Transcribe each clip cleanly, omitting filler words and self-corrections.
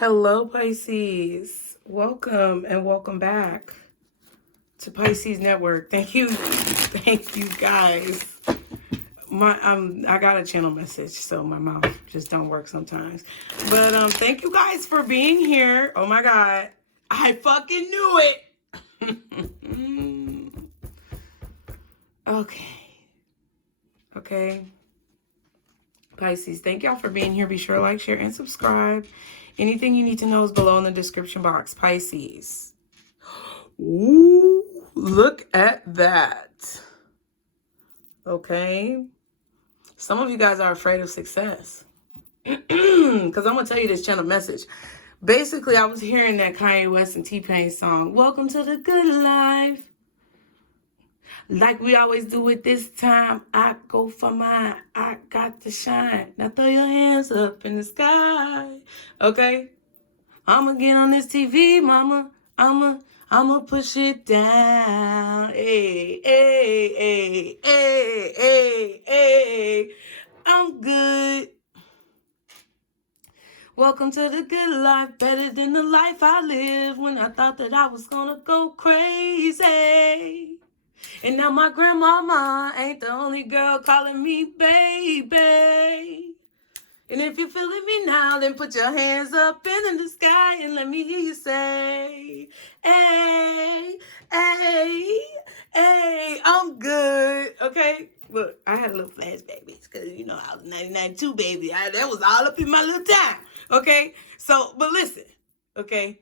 Hello, Pisces. Welcome and welcome back to Pisces Network. Thank you guys. I got a channel message, so my mouth just don't work sometimes. But thank you guys for being here. Oh my God, I fucking knew it. Okay. Pisces, thank y'all for being here. Be sure to like, share, and subscribe. Anything you need to know is below in the description box. Pisces. Ooh, look at that. Okay. Some of you guys are afraid of success. Because I'm going to tell you this channel message. Basically, I was hearing that Kanye West and T-Pain song, Welcome to the Good Life. Like we always do it this time, I go for mine. I got to shine. Now throw your hands up in the sky. Okay? I'ma get on this TV, mama. I'ma push it down. Hey, hey, hey, hey, hey, hey. I'm good. Welcome to the good life, better than the life I lived when I thought that I was gonna go crazy. And now my grandmama ain't the only girl calling me baby. And if you're feeling me now, then put your hands up in the sky and let me hear you say, hey, hey, hey, I'm good. Okay? Look, I had a little flashback, bitch, because, you know, I was 1992, baby. That was all up in my little time. Okay? So, but listen, okay?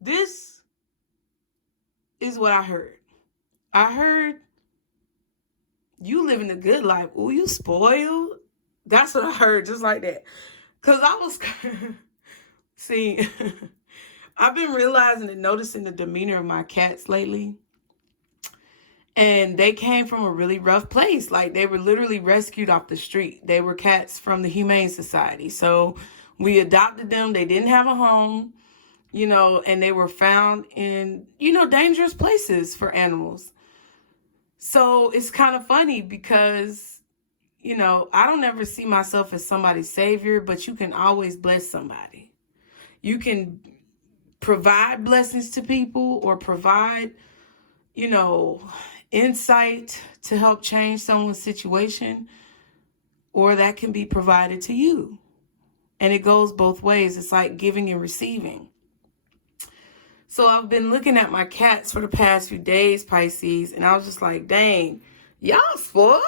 This is what I heard. I heard you living a good life. Ooh, you spoiled. That's what I heard, just like that. Because I was, see, I've been realizing and noticing the demeanor of my cats lately. And they came from a really rough place. Like, they were literally rescued off the street. They were cats from the Humane Society. So we adopted them. They didn't have a home, you know, and they were found in, you know, dangerous places for animals. So it's kind of funny because, you know, I don't ever see myself as somebody's savior, but you can always bless somebody. You can provide blessings to people or provide, you know, insight to help change someone's situation, or that can be provided to you. And it goes both ways. It's like giving and receiving. So I've been looking at my cats for the past few days, Pisces, and I was just like, dang, y'all spoiled.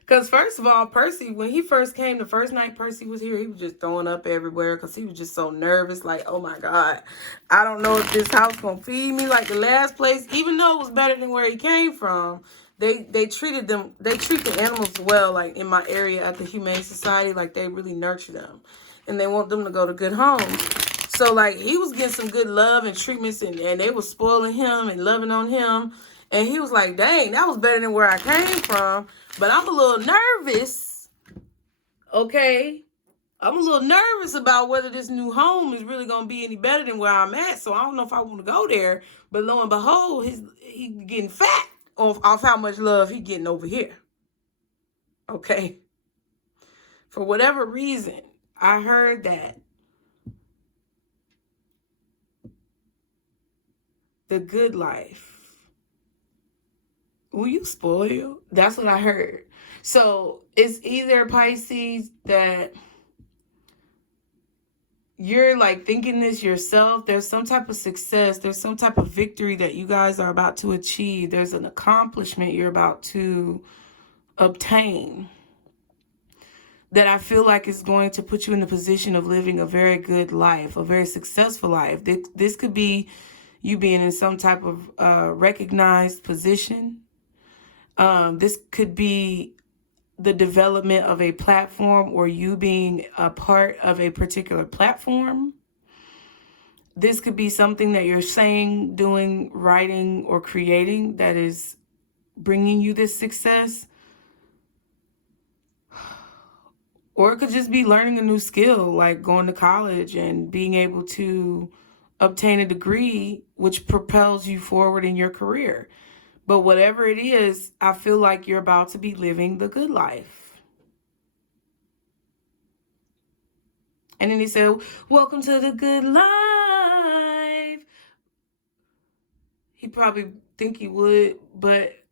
Because first of all, Percy, when he first came, the first night Percy was here, he was just throwing up everywhere because he was just so nervous. Like, oh my God, I don't know if this house going to feed me like the last place. Even though it was better than where he came from, they treat the animals well, like in my area at the Humane Society. Like, they really nurture them. And they want them to go to good homes. So, like, he was getting some good love and treatments, and they were spoiling him and loving on him. And he was like, dang, that was better than where I came from. But I'm a little nervous, okay? I'm a little nervous about whether this new home is really going to be any better than where I'm at. So I don't know if I want to go there. But lo and behold, he getting fat off how much love he getting over here. Okay? For whatever reason, I heard that the good life. Will you spoil? That's what I heard. So it's either, Pisces, that you're like thinking this yourself. There's some type of success. There's some type of victory that you guys are about to achieve. There's an accomplishment you're about to obtain that I feel like is going to put you in the position of living a very good life, a very successful life. This could be you being in some type of recognized position. This could be the development of a platform or you being a part of a particular platform. This could be something that you're saying, doing, writing, or creating that is bringing you this success. Or it could just be learning a new skill, like going to college and being able to obtain a degree which propels you forward in your career. But whatever it is, I feel like you're about to be living the good life. And then he said, welcome to the good life. He probably think he would, but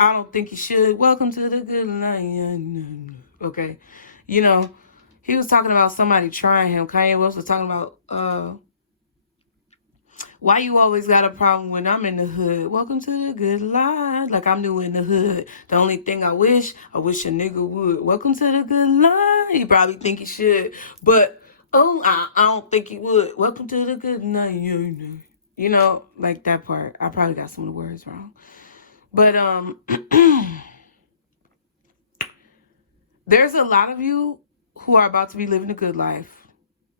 I don't think he should. Welcome to the good life. Okay. You know, he was talking about somebody trying him. Kanye West was talking about, why you always got a problem when I'm in the hood? Welcome to the good life. Like I'm new in the hood. The only thing I wish a nigga would. Welcome to the good life. He probably think he should, but I don't think he would. Welcome to the good life. You know, like that part. I probably got some of the words wrong. But there's a lot of you who are about to be living a good life.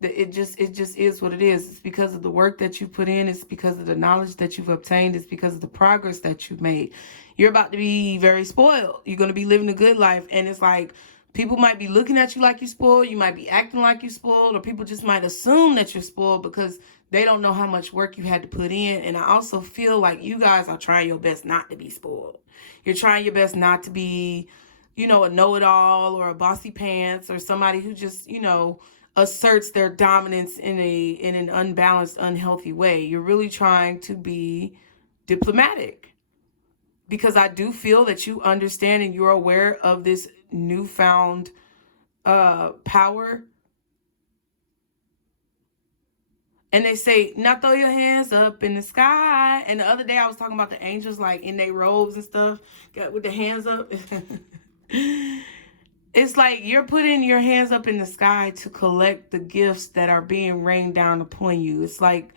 It just is what it is. It's because of the work that you put in. It's because of the knowledge that you've obtained. It's because of the progress that you've made. You're about to be very spoiled. You're going to be living a good life. And it's like people might be looking at you like you're spoiled. You might be acting like you're spoiled. Or people just might assume that you're spoiled because they don't know how much work you had to put in. And I also feel like you guys are trying your best not to be spoiled. You're trying your best not to be, you know, a know-it-all or a bossy pants or somebody who just, you know, asserts their dominance in an unbalanced, unhealthy way. You're really trying to be diplomatic, because I do feel that you understand and you're aware of this newfound power. And they say, now throw your hands up in the sky. And the other day I was talking about the angels like in their robes and stuff, got with the hands up. It's like you're putting your hands up in the sky to collect the gifts that are being rained down upon you. It's like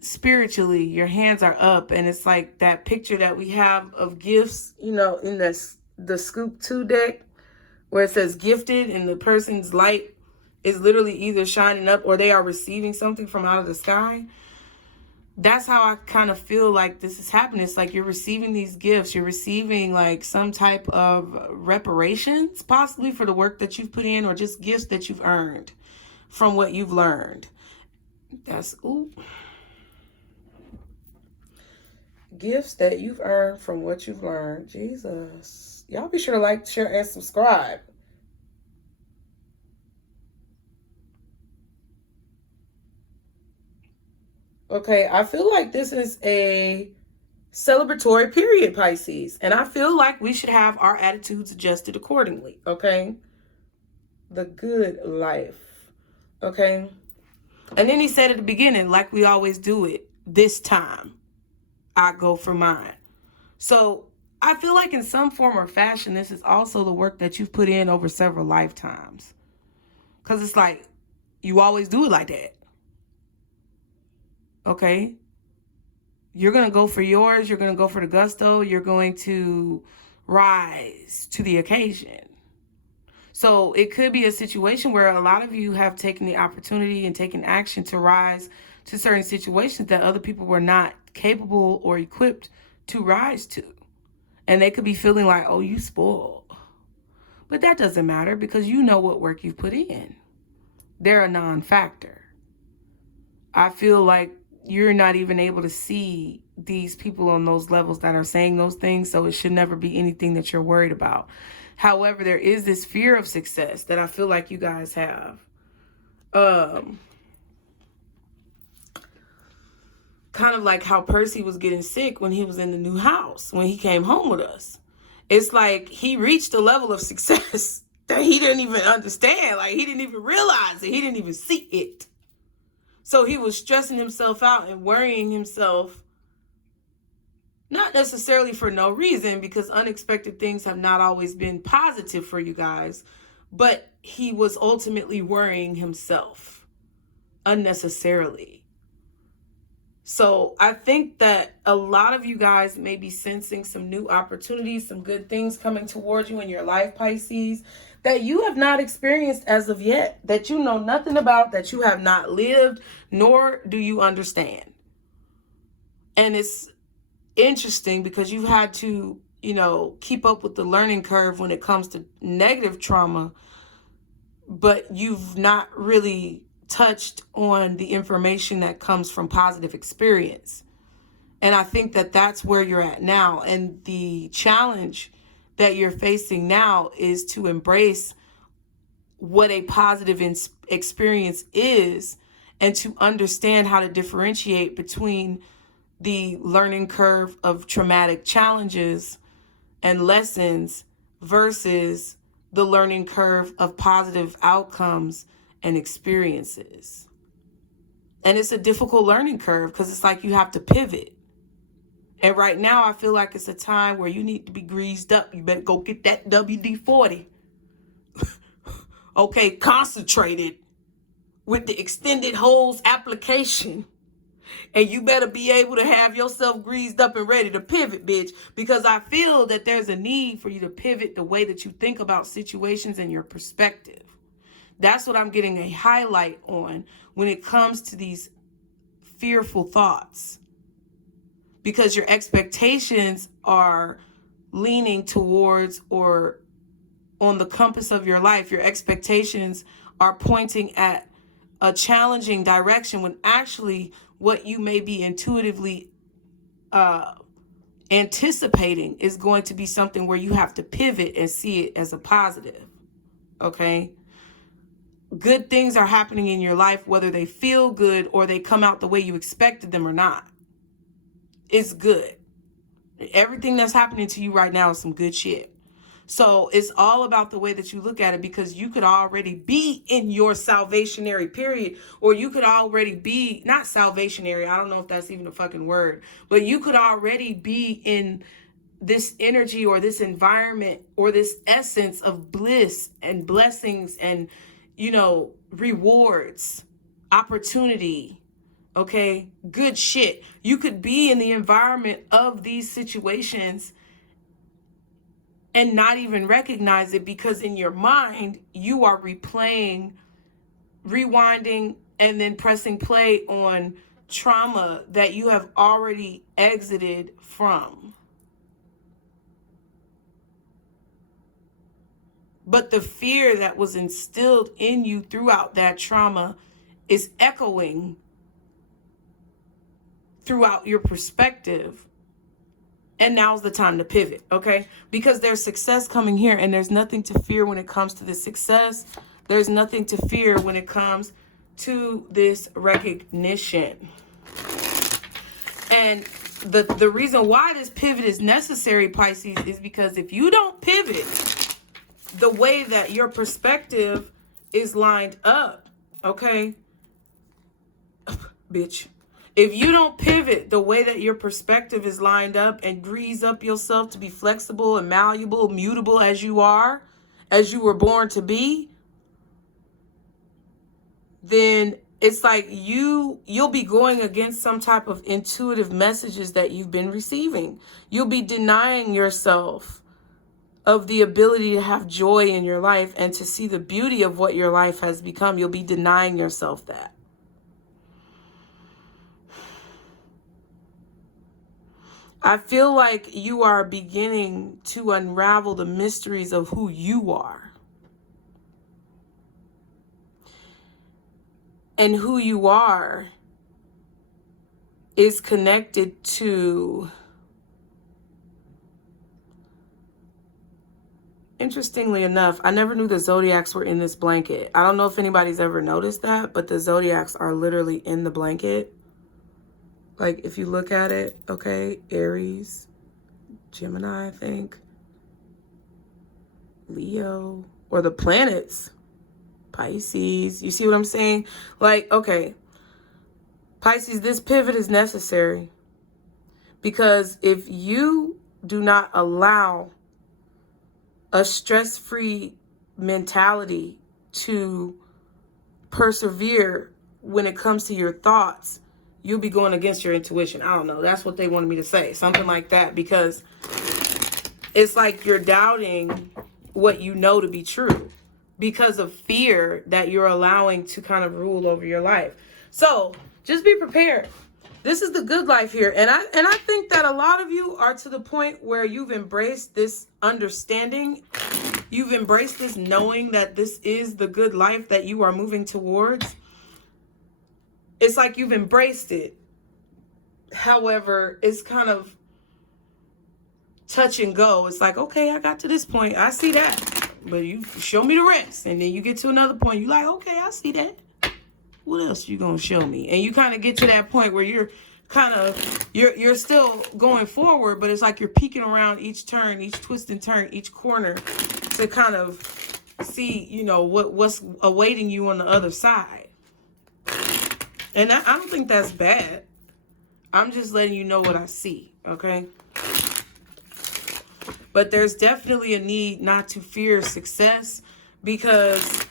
spiritually, your hands are up. And it's like that picture that we have of gifts, you know, in the Scoop 2 deck where it says gifted and the person's light is literally either shining up or they are receiving something from out of the sky. That's how I kind of feel like this is happening. It's like you're receiving these gifts. You're receiving like some type of reparations, possibly for the work that you've put in, or just gifts that you've earned from what you've learned. That's, ooh. Gifts that you've earned from what you've learned. Jesus. Y'all be sure to like, share, and subscribe. Okay, I feel like this is a celebratory period, Pisces. And I feel like we should have our attitudes adjusted accordingly, okay? The good life, okay? And then he said at the beginning, like we always do it, this time I go for mine. So I feel like in some form or fashion, this is also the work that you've put in over several lifetimes. Because it's like, you always do it like that. Okay, you're going to go for yours. You're going to go for the gusto. You're going to rise to the occasion. So it could be a situation where a lot of you have taken the opportunity and taken action to rise to certain situations that other people were not capable or equipped to rise to. And they could be feeling like, oh, you spoiled. But that doesn't matter because you know what work you've put in. They're a non-factor. I feel like you're not even able to see these people on those levels that are saying those things, so it should never be anything that you're worried about. However, there is this fear of success that I feel like you guys have. Kind of like how Percy was getting sick when he was in the new house, when he came home with us. It's like he reached a level of success that he didn't even understand. Like he didn't even realize it. He didn't even see it. So he was stressing himself out and worrying himself, not necessarily for no reason, because unexpected things have not always been positive for you guys, but he was ultimately worrying himself unnecessarily. So I think that a lot of you guys may be sensing some new opportunities, some good things coming towards you in your life, Pisces, that you have not experienced as of yet, that you know nothing about, that you have not lived, nor do you understand. And it's interesting because you've had to, you know, keep up with the learning curve when it comes to negative trauma, but you've not really touched on the information that comes from positive experience. And I think that that's where you're at now. And the challenge that you're facing now is to embrace what a positive experience is, and to understand how to differentiate between the learning curve of traumatic challenges and lessons versus the learning curve of positive outcomes and experiences. And it's a difficult learning curve because it's like you have to pivot. And right now I feel like it's a time where you need to be greased up. You better go get that WD-40. Okay, concentrated with the extended holds application. And you better be able to have yourself greased up and ready to pivot, bitch. Because I feel that there's a need for you to pivot the way that you think about situations and your perspective. That's what I'm getting a highlight on when it comes to these fearful thoughts. Because your expectations are leaning towards or on the compass of your life. Your expectations are pointing at a challenging direction when actually what you may be intuitively anticipating is going to be something where you have to pivot and see it as a positive. Okay? Good things are happening in your life, whether they feel good or they come out the way you expected them or not. It's good. Everything that's happening to you right now is some good shit. So it's all about the way that you look at it, because you could already be in your salvationary period, or you could already be, not salvationary, I don't know if that's even a fucking word, but you could already be in this energy or this environment or this essence of bliss and blessings and, you know, rewards, opportunity. Okay, good shit. You could be in the environment of these situations and not even recognize it, because in your mind, you are replaying, rewinding, and then pressing play on trauma that you have already exited from. But the fear that was instilled in you throughout that trauma is echoing throughout your perspective. And now's the time to pivot, okay? Because there's success coming here, and there's nothing to fear when it comes to this success. There's nothing to fear when it comes to this recognition. And the reason why this pivot is necessary, Pisces, is because if you don't pivot the way that your perspective is lined up, okay? Bitch. If you don't pivot the way that your perspective is lined up and grease up yourself to be flexible and malleable, mutable as you are, as you were born to be, then it's like you'll be going against some type of intuitive messages that you've been receiving. You'll be denying yourself of the ability to have joy in your life and to see the beauty of what your life has become. You'll be denying yourself that. I feel like you are beginning to unravel the mysteries of who you are. And who you are is connected to, interestingly enough, I never knew the zodiacs were in this blanket. I don't know if anybody's ever noticed that, but the zodiacs are literally in the blanket. Like, if you look at it, okay, Aries, Gemini, I think, Leo, or the planets, Pisces. You see what I'm saying? Like, okay, Pisces, this pivot is necessary, because if you do not allow a stress-free mentality to persevere when it comes to your thoughts, you'll be going against your intuition. I don't know. That's what they wanted me to say. Something like that. Because it's like you're doubting what you know to be true because of fear that you're allowing to kind of rule over your life. So just be prepared. This is the good life here. And I think that a lot of you are to the point where you've embraced this understanding. You've embraced this knowing that this is the good life that you are moving towards. It's like you've embraced it. However, it's kind of touch and go. It's like, okay, I got to this point. I see that. but you show me the rest. And then you get to another point. You like, okay, I see that. What else you gonna show me? And you kind of get to that point where you're kind of, you're still going forward, but it's like you're peeking around each turn, each twist and turn, each corner to kind of see, you know, what's awaiting you on the other side. And I don't think that's bad. I'm just letting you know what I see, okay? But there's definitely a need not to fear success, because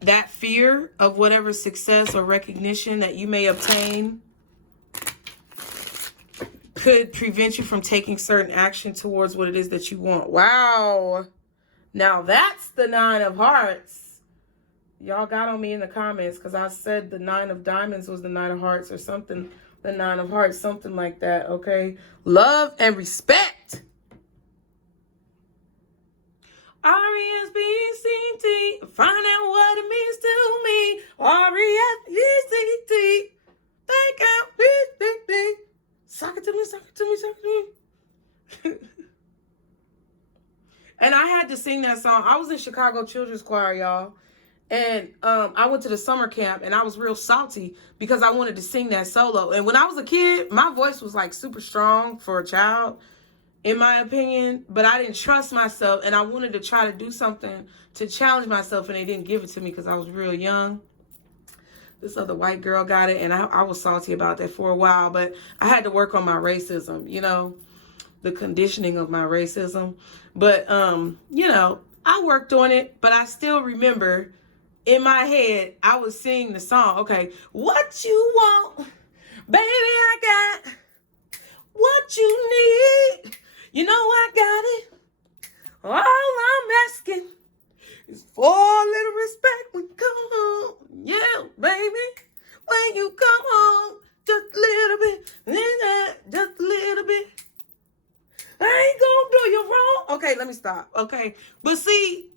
that fear of whatever success or recognition that you may obtain could prevent you from taking certain action towards what it is that you want. Wow. Now that's the 9 of Hearts. Y'all got on me in the comments because I said the 9 of Diamonds was the 9 of Hearts or something. The 9 of Hearts, something like that, okay? Love and respect. R-E-S-P-E-C-T. Find out what it means to me. R-E-S-P-E-C-T. Thank you. Suck it to me, suck it to me, suck it to me. And I had to sing that song. I was in Chicago Children's Choir, y'all. And I went to the summer camp, and I was real salty because I wanted to sing that solo. And when I was a kid, my voice was like super strong for a child, in my opinion. But I didn't trust myself, and I wanted to try to do something to challenge myself, and they didn't give it to me because I was real young. This other white girl got it, and I was salty about that for a while. But I had to work on my racism, you know, the conditioning of my racism. But, you know, I worked on it, but I still remember in my head, I was singing the song. Okay, what you want, baby, I got what you need. You know I got it. All I'm asking is for a little respect when you come home. Yeah, baby, when you come home, just a little bit, just a little bit. I ain't gonna do you wrong. Okay, let me stop. Okay, but see,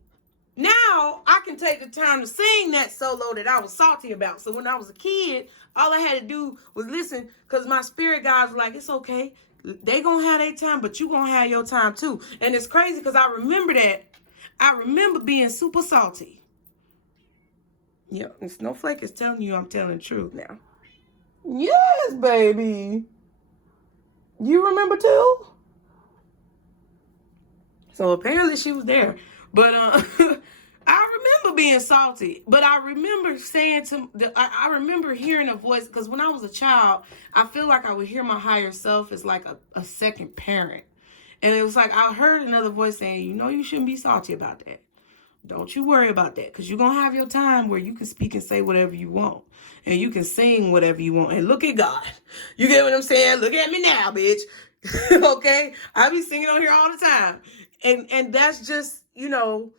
now I can take the time to sing that solo that I was salty about. So when I was a kid, all I had to do was listen, because my spirit guides were like, it's okay. They gonna have their time, but you gonna have your time too. And it's crazy because I remember that. I remember being super salty. Yeah, and Snowflake is telling you I'm telling the truth now. Yes, baby. You remember too? So apparently she was there. But I remember being salty. But I remember saying I remember hearing a voice, because when I was a child, I feel like I would hear my higher self as like a second parent. And it was like I heard another voice saying, you know, you shouldn't be salty about that. Don't you worry about that, because you're going to have your time where you can speak and say whatever you want. And you can sing whatever you want. And look at God. You get what I'm saying? Look at me now, bitch. Okay? I be singing on here all the time. And that's just, you know,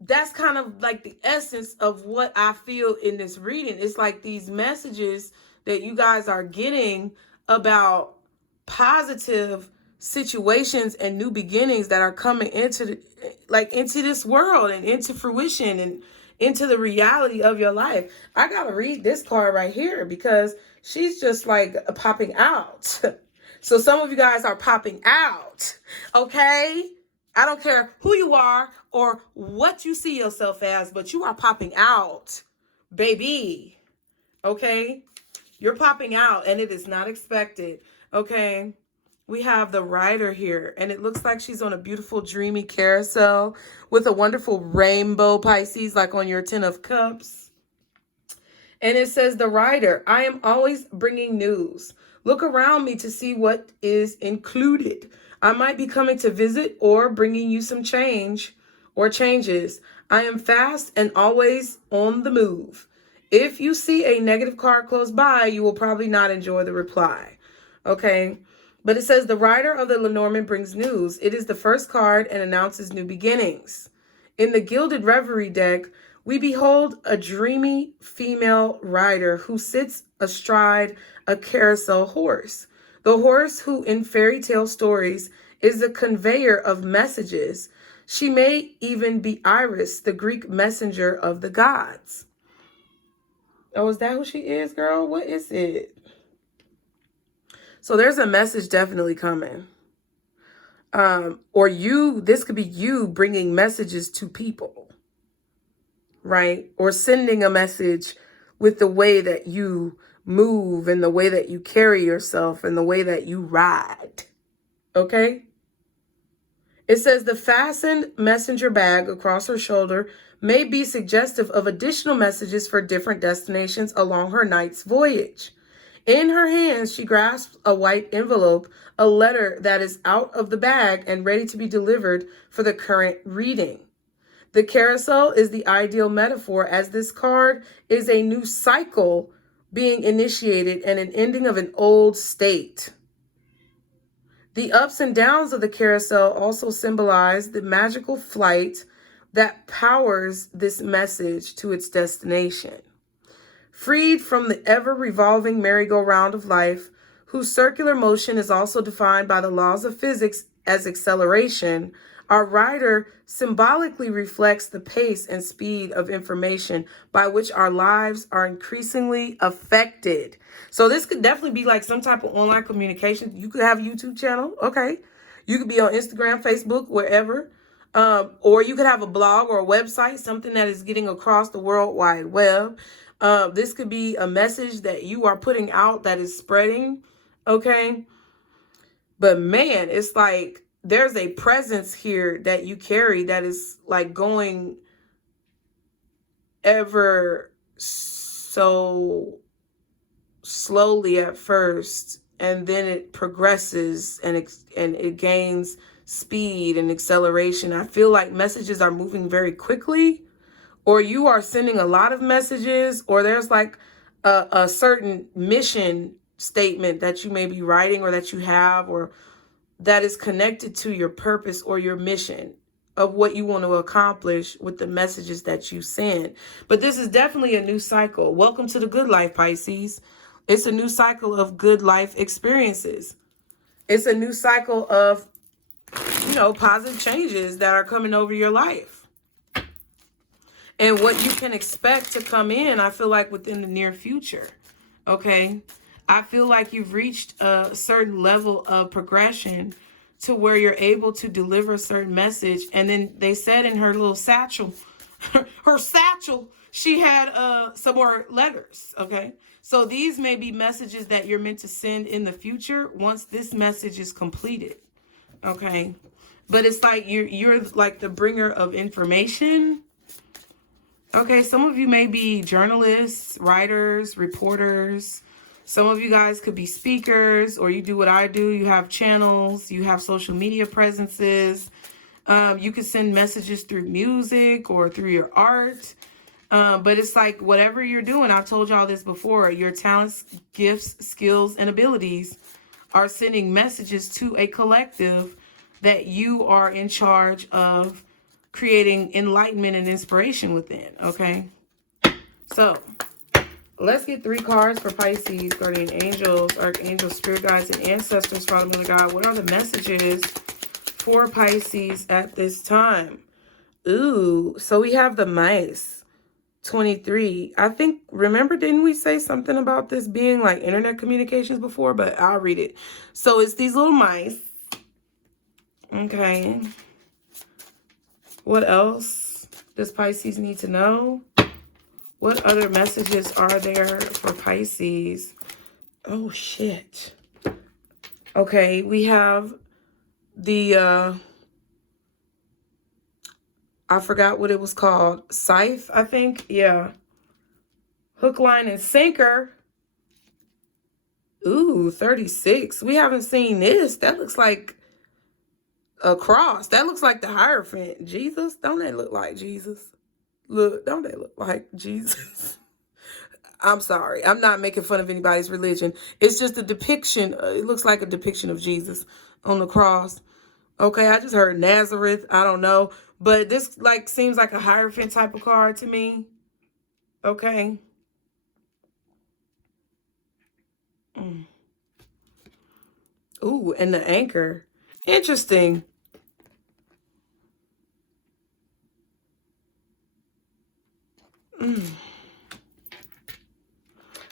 that's kind of like the essence of what I feel in this reading. It's like these messages that you guys are getting about positive situations and new beginnings that are coming into this world and into fruition and into the reality of your life. I gotta read this card right here because she's just like popping out. So some of you guys are popping out, okay? I don't care who you are or what you see yourself as, but you are popping out, baby, okay? You're popping out, and it is not expected, okay? We have the Rider here, and it looks like she's on a beautiful, dreamy carousel with a wonderful rainbow, Pisces, like on your 10 of Cups. And it says, the Rider, I am always bringing news. Look around me to see what is included. I might be coming to visit or bringing you some change or changes. I am fast and always on the move. If you see a negative card close by, you will probably not enjoy the reply. Okay. But it says the Rider of the Lenormand brings news. It is the first card and announces new beginnings. In the Gilded Reverie deck, we behold a dreamy female rider who sits astride a carousel horse. The horse who in fairy tale stories is the conveyor of messages. She may even be Iris, the Greek messenger of the gods. Oh, is that who she is, girl? What is it? So there's a message definitely coming. or you, this could be you bringing messages to people, right? Or sending a message with the way that you move and the way that you carry yourself and the way that you ride, okay? It says the fastened messenger bag across her shoulder may be suggestive of additional messages for different destinations along her night's voyage. In her hands, she grasps a white envelope, a letter that is out of the bag and ready to be delivered for the current reading. The carousel is the ideal metaphor, as this card is a new cycle being initiated and an ending of an old state. The ups and downs of the carousel also symbolize the magical flight that powers this message to its destination. Freed from the ever-revolving merry-go-round of life, whose circular motion is also defined by the laws of physics as acceleration, our rider symbolically reflects the pace and speed of information by which our lives are increasingly affected. So this could definitely be like some type of online communication. You could have a YouTube channel, okay? You could be on Instagram, Facebook, wherever. Or you could have a blog or a website, something that is getting across the World Wide Web. This could be a message that you are putting out that is spreading, okay? But man, it's like there's a presence here that you carry that is like going ever so slowly at first, and then it progresses and it gains speed and acceleration. I feel like messages are moving very quickly, or you are sending a lot of messages, or there's like a certain mission statement that you may be writing or that you have, or that is connected to your purpose or your mission of what you want to accomplish with the messages that you send. But this is definitely a new cycle. Welcome to the good life, Pisces. It's a new cycle of good life experiences. It's a new cycle of, positive changes that are coming over your life. And what you can expect to come in, I feel like within the near future, okay? I feel like you've reached a certain level of progression to where you're able to deliver a certain message. And then they said in her little satchel, her satchel, she had some more letters, okay? So these may be messages that you're meant to send in the future once this message is completed, okay? But it's like you're like the bringer of information. Okay, some of you may be journalists, writers, reporters. Some of you guys could be speakers, or you do what I do. You have channels, you have social media presences. You can send messages through music or through your art. But it's like whatever you're doing, I've told y'all this before, your talents, gifts, skills, and abilities are sending messages to a collective that you are in charge of creating enlightenment and inspiration within, okay? So let's get 3 cards for Pisces, guardian angels, archangels, spirit guides, and ancestors, Father, Mother, God. What are the messages for Pisces at this time? Ooh, so we have the mice, 23. I think, remember, didn't we say something about this being like internet communications before? But I'll read it. So it's these little mice. Okay. What else does Pisces need to know? What other messages are there for Pisces? Oh, shit. Okay, we have the, I forgot what it was called. Scythe, I think. Yeah. Hook, line, and sinker. Ooh, 36. We haven't seen this. That looks like a cross. That looks like the Hierophant. Jesus? Don't that look like Jesus? Look, don't they look like Jesus? I'm sorry. I'm not making fun of anybody's religion. It's just a depiction. It looks like a depiction of Jesus on the cross. Okay, I just heard Nazareth. I don't know. But this like seems like a Hierophant type of card to me. Okay. Ooh, and the anchor. Interesting.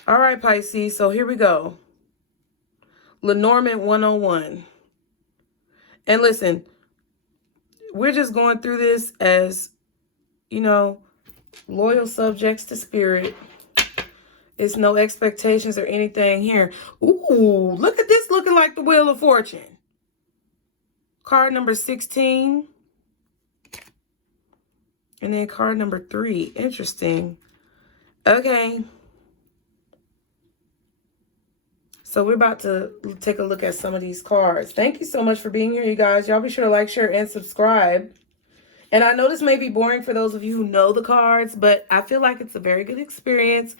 All right, Pisces. So here we go. Lenormand 101. And listen, we're just going through this as, you know, loyal subjects to spirit. It's no expectations or anything here. Ooh, look at this looking like the Wheel of Fortune. Card number 16. And then card number 3. Interesting. Okay. So we're about to take a look at some of these cards. Thank you so much for being here, you guys. Y'all be sure to like, share, and subscribe. And I know this may be boring for those of you who know the cards, but I feel like it's a very good experience.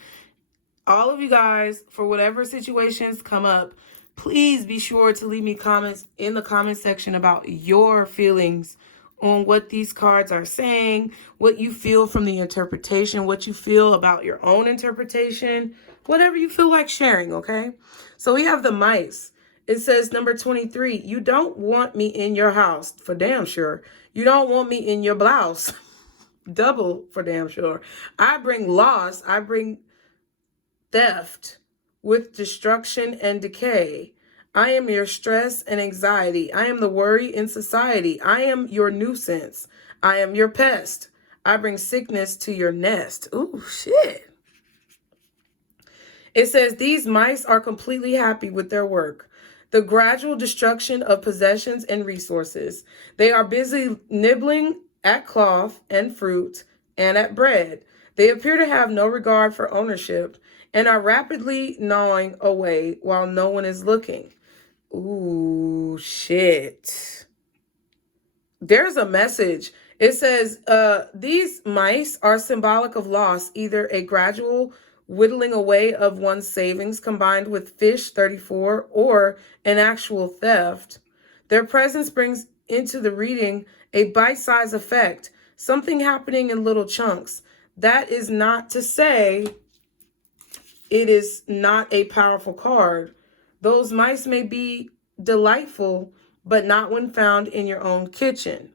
All of you guys, for whatever situations come up, please be sure to leave me comments in the comment section about your feelings on what these cards are saying, what you feel from the interpretation, what you feel about your own interpretation, whatever you feel like sharing, okay? So we have the mice. It says number 23, you don't want me in your house, for damn sure. You don't want me in your blouse, double for damn sure. I bring loss, I bring theft with destruction and decay. I am your stress and anxiety. I am the worry in society. I am your nuisance. I am your pest. I bring sickness to your nest. Ooh, shit. It says these mice are completely happy with their work. The gradual destruction of possessions and resources. They are busy nibbling at cloth and fruit and at bread. They appear to have no regard for ownership and are rapidly gnawing away while no one is looking. Ooh, shit. There's a message. It says, these mice are symbolic of loss, either a gradual whittling away of one's savings combined with fish 34 or an actual theft. Their presence brings into the reading a bite-sized effect, something happening in little chunks. That is not to say it is not a powerful card. Those mice may be delightful, but not when found in your own kitchen.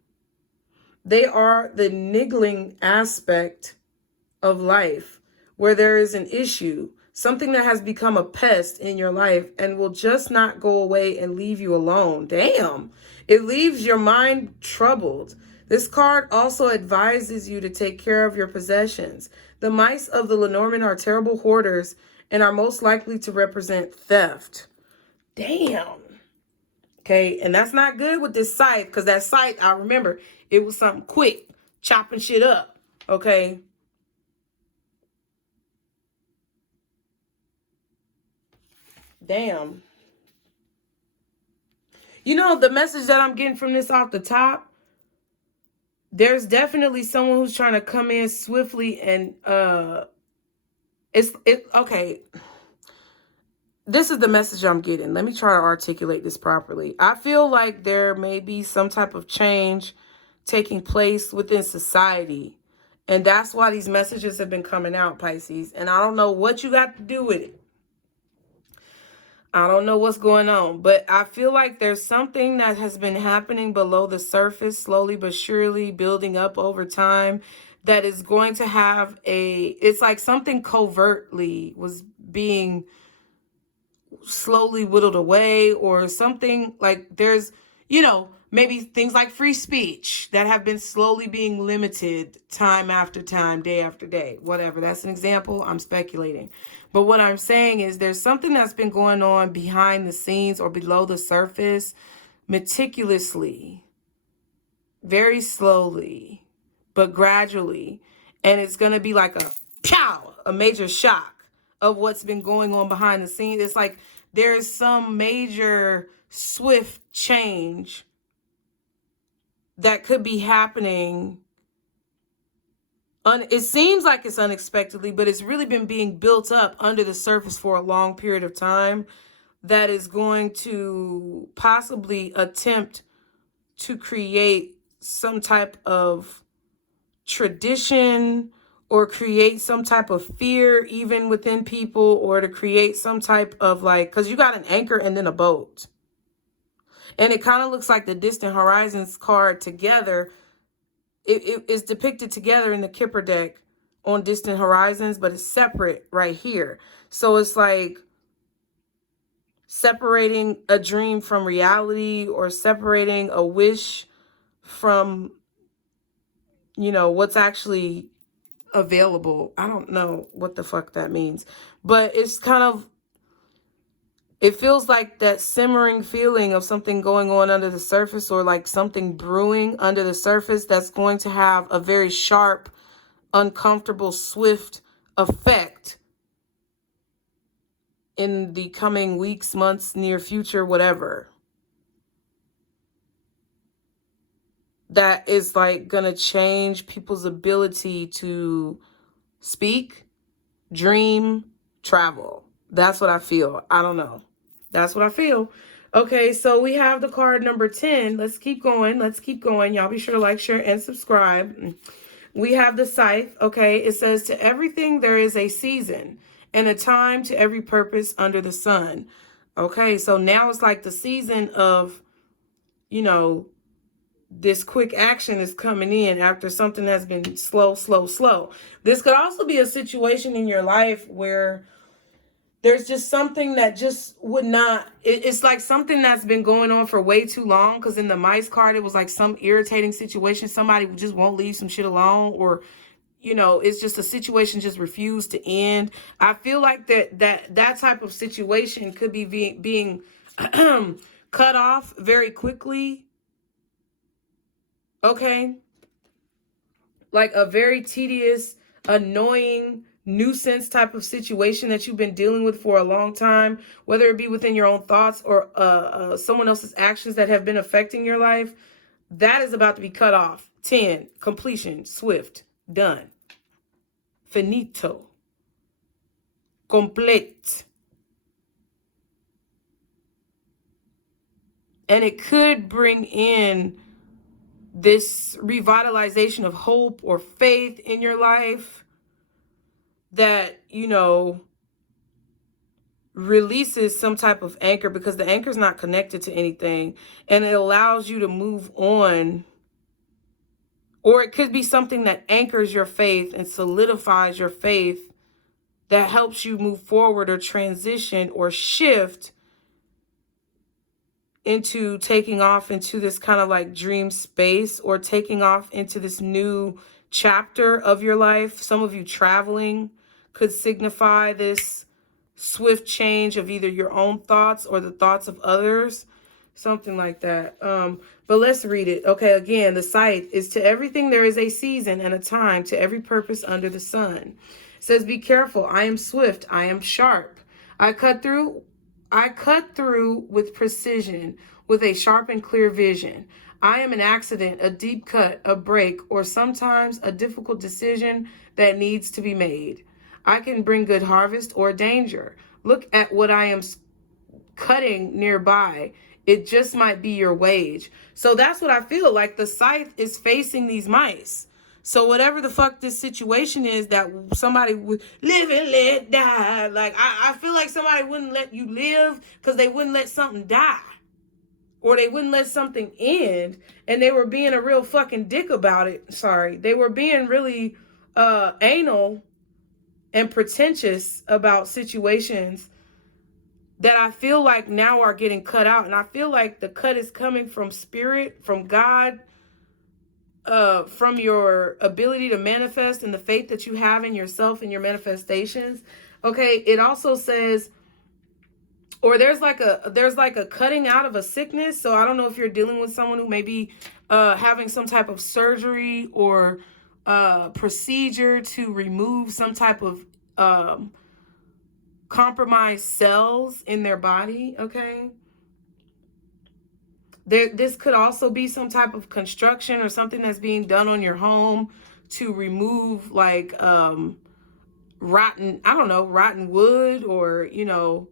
They are the niggling aspect of life where there is an issue, something that has become a pest in your life and will just not go away and leave you alone. Damn, it leaves your mind troubled. This card also advises you to take care of your possessions. The mice of the Lenormand are terrible hoarders and are most likely to represent theft. Damn. Okay, and that's not good with this scythe, because that scythe, I remember, it was something quick, chopping shit up. Okay. Damn. You know, the message that I'm getting from this off the top, there's definitely someone who's trying to come in swiftly and okay. This is the message I'm getting. Let me try to articulate this properly. I feel like there may be some type of change taking place within society. And that's why these messages have been coming out, Pisces. And I don't know what you got to do with it. I don't know what's going on. But I feel like there's something that has been happening below the surface, slowly but surely building up over time, that is going to have it's like something covertly was being slowly whittled away, or something like there's, you know, maybe things like free speech that have been slowly being limited time after time, day after day, whatever. That's an example. I'm speculating. But what I'm saying is there's something that's been going on behind the scenes or below the surface, meticulously, very slowly, but gradually. And it's going to be like a pow, a major shock of what's been going on behind the scenes. It's like there's some major swift change that could be happening. It seems like it's unexpectedly, but it's really been being built up under the surface for a long period of time, that is going to possibly attempt to create some type of tradition, or create some type of fear even within people, or to create some type of like, because you got an anchor and then a boat. And it kind of looks like the Distant Horizons card together. It is depicted together in the Kipper deck on Distant Horizons, but it's separate right here. So it's like separating a dream from reality, or separating a wish from, you know, what's actually available. I don't know what the fuck that means, but it's kind of, it feels like that simmering feeling of something going on under the surface, or like something brewing under the surface that's going to have a very sharp, uncomfortable, swift effect in the coming weeks, months, near future, whatever. That is like gonna change people's ability to speak, dream, travel. That's what I feel. I don't know. That's what I feel. Okay, so we have the card number 10. Let's keep going. Let's keep going. Y'all be sure to like, share, and subscribe. We have the Scythe. Okay, it says, to everything there is a season and a time to every purpose under the sun. Okay, so now it's like the season of, you know, this quick action is coming in after something has been slow. This could also be a situation in your life where there's just something that just would not, it's like something that's been going on for way too long. Because in the mice card, it was like some irritating situation. Somebody just won't leave some shit alone, or, you know, it's just a situation just refused to end. I feel like that type of situation could be being cut off very quickly. Okay. Like a very tedious, annoying, nuisance type of situation that you've been dealing with for a long time, whether it be within your own thoughts or someone else's actions that have been affecting your life, that is about to be cut off. 10, completion, swift, done. Finito. Complete. And it could bring in this revitalization of hope or faith in your life that, you know, releases some type of anchor, because the anchor is not connected to anything, and it allows you to move on. Or it could be something that anchors your faith and solidifies your faith, that helps you move forward or transition or shift into taking off into this kind of like dream space, or taking off into this new chapter of your life. Some of you traveling could signify this swift change of either your own thoughts or the thoughts of others, something like that. But let's read it. Okay, again, the Scythe is, to everything there is a season and a time to every purpose under the sun. It says, be careful. I am swift. I am sharp. I cut through with precision, with a sharp and clear vision. I am an accident, a deep cut, a break, or sometimes a difficult decision that needs to be made. I can bring good harvest or danger. Look at what I am cutting nearby. It just might be your wage. So that's what I feel like. The Scythe is facing these mice. So whatever the fuck this situation is that somebody would live and let die. Like, I feel like somebody wouldn't let you live because they wouldn't let something die. Or they wouldn't let something end. And they were being a real fucking dick about it. Sorry. They were being really anal and pretentious about situations that I feel like now are getting cut out. And I feel like the cut is coming from spirit, from God, from your ability to manifest and the faith that you have in yourself and your manifestations. Okay, it also says, or there's like a cutting out of a sickness. So I don't know if you're dealing with someone who may be having some type of surgery or procedure to remove some type of compromised cells in their body. Okay. This could also be some type of construction or something that's being done on your home to remove like rotten wood, or, you know,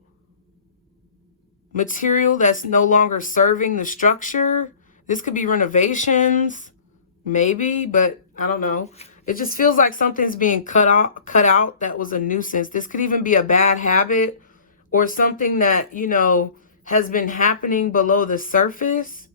material that's no longer serving the structure. This could be renovations, maybe, but I don't know. It just feels like something's being cut out that was a nuisance. This could even be a bad habit or something that, you know, has been happening below the surface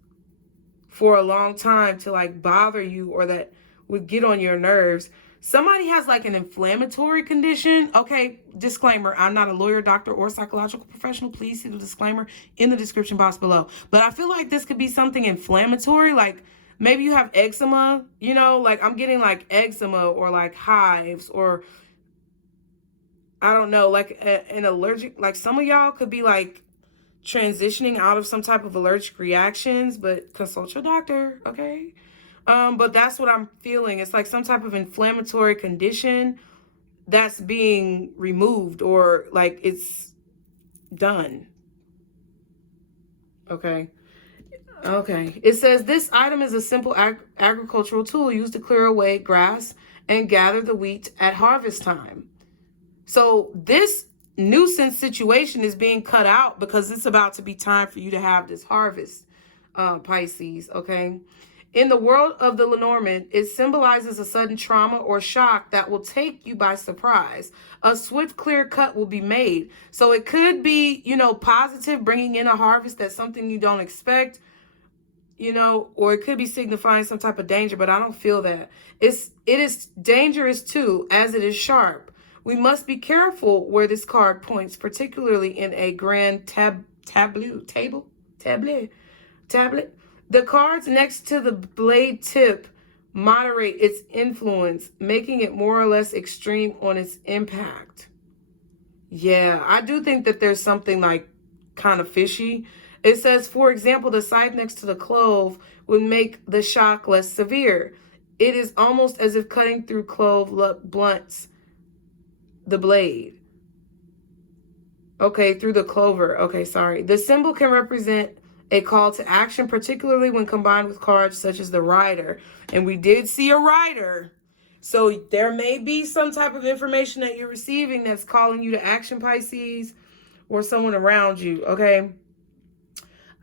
for a long time to like bother you, or that would get on your nerves. somebody has like an inflammatory condition. Okay, disclaimer, I'm not a lawyer, doctor, or psychological professional. Please see the disclaimer in the description box below. But I feel like this could be something inflammatory, like maybe you have eczema, you know, like I'm getting like eczema or like hives, or I don't know, like an allergic, like some of y'all could be like transitioning out of some type of allergic reactions, but consult your doctor, okay? But that's what I'm feeling. It's like some type of inflammatory condition that's being removed, or like it's done. Okay. Okay. It says this item is a simple agricultural tool used to clear away grass and gather the wheat at harvest time. So this nuisance situation is being cut out because it's about to be time for you to have this harvest, Pisces, okay? In the world of the Lenormand, it symbolizes a sudden trauma or shock that will take you by surprise. A swift, clear cut will be made. So it could be, you know, positive, bringing in a harvest that's something you don't expect, you know, or it could be signifying some type of danger, but I don't feel that. It is dangerous too, as it is sharp. We must be careful where this card points, particularly in a grand tablet. The cards next to the blade tip moderate its influence, making it more or less extreme on its impact. Yeah, I do think that there's something like kind of fishy. It says, for example, the scythe next to the clove would make the shock less severe. It is almost as if cutting through clove blunts the blade. Okay, through the clover. Okay, sorry. The symbol can represent a call to action, particularly when combined with cards such as the Rider. And we did see a Rider. So there may be some type of information that you're receiving that's calling you to action, Pisces, or someone around you, okay?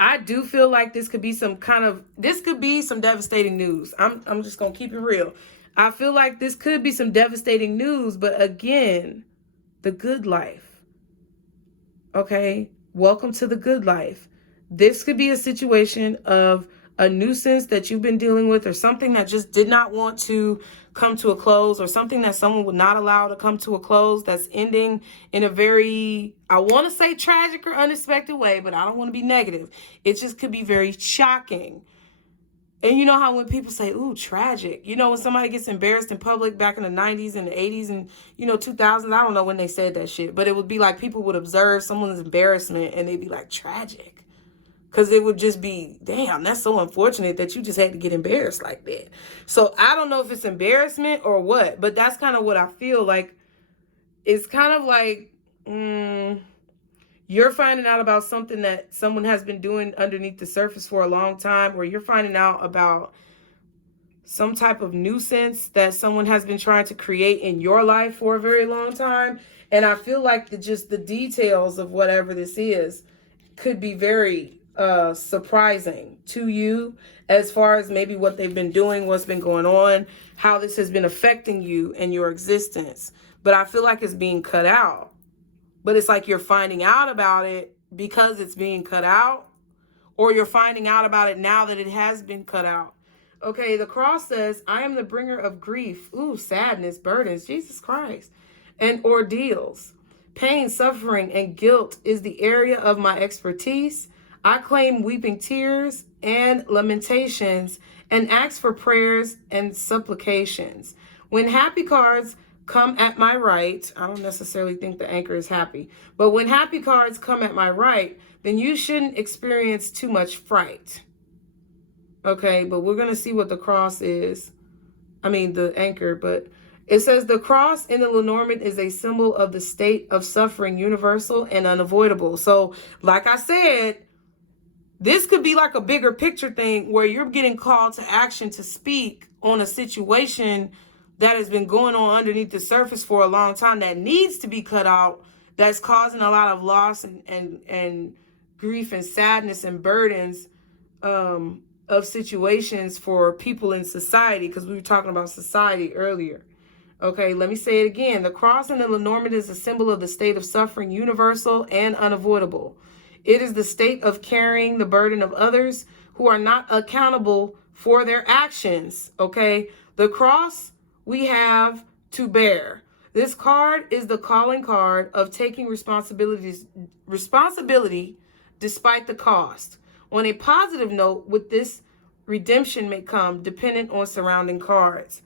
I do feel like this could be some devastating news. I'm just going to keep it real. I feel like this could be some devastating news, but again, the good life. Okay? Welcome to the good life. This could be a situation of a nuisance that you've been dealing with, or something that just did not want to come to a close, or something that someone would not allow to come to a close that's ending in a very, I want to say tragic or unexpected way, but I don't want to be negative. It just could be very shocking. And you know how when people say, ooh, tragic, you know, when somebody gets embarrassed in public back in the 90s and the 80s and, you know, 2000s, I don't know when they said that shit, but it would be like people would observe someone's embarrassment and they'd be like, tragic. Because it would just be, damn, that's so unfortunate that you just had to get embarrassed like that. So I don't know if it's embarrassment or what, but that's kind of what I feel like. It's kind of like you're finding out about something that someone has been doing underneath the surface for a long time, or you're finding out about some type of nuisance that someone has been trying to create in your life for a very long time. And I feel like just the details of whatever this is could be very surprising to you, as far as maybe what they've been doing, what's been going on, how this has been affecting you and your existence. But I feel like it's being cut out. But it's like you're finding out about it because it's being cut out, or you're finding out about it now that it has been cut out. Okay, the cross says, I am the bringer of grief. Ooh, sadness, burdens, Jesus Christ, and ordeals. Pain, suffering, and guilt is the area of my expertise. I claim weeping tears and lamentations and ask for prayers and supplications. When happy cards come at my right, I don't necessarily think the anchor is happy, but when happy cards come at my right, then you shouldn't experience too much fright. Okay, but we're going to see what the cross is. I mean, the anchor, but it says the cross in the Lenormand is a symbol of the state of suffering, universal and unavoidable. So, like I said, this could be like a bigger picture thing where you're getting called to action to speak on a situation that has been going on underneath the surface for a long time that needs to be cut out, that's causing a lot of loss and grief and sadness and burdens of situations for people in society, because we were talking about society earlier. Okay, let me say it again. The cross in the Lenormand is a symbol of the state of suffering, universal and unavoidable. It is the state of carrying the burden of others who are not accountable for their actions, okay? The cross, we have to bear. This card is the calling card of taking responsibility despite the cost. On a positive note, with this, redemption may come dependent on surrounding cards.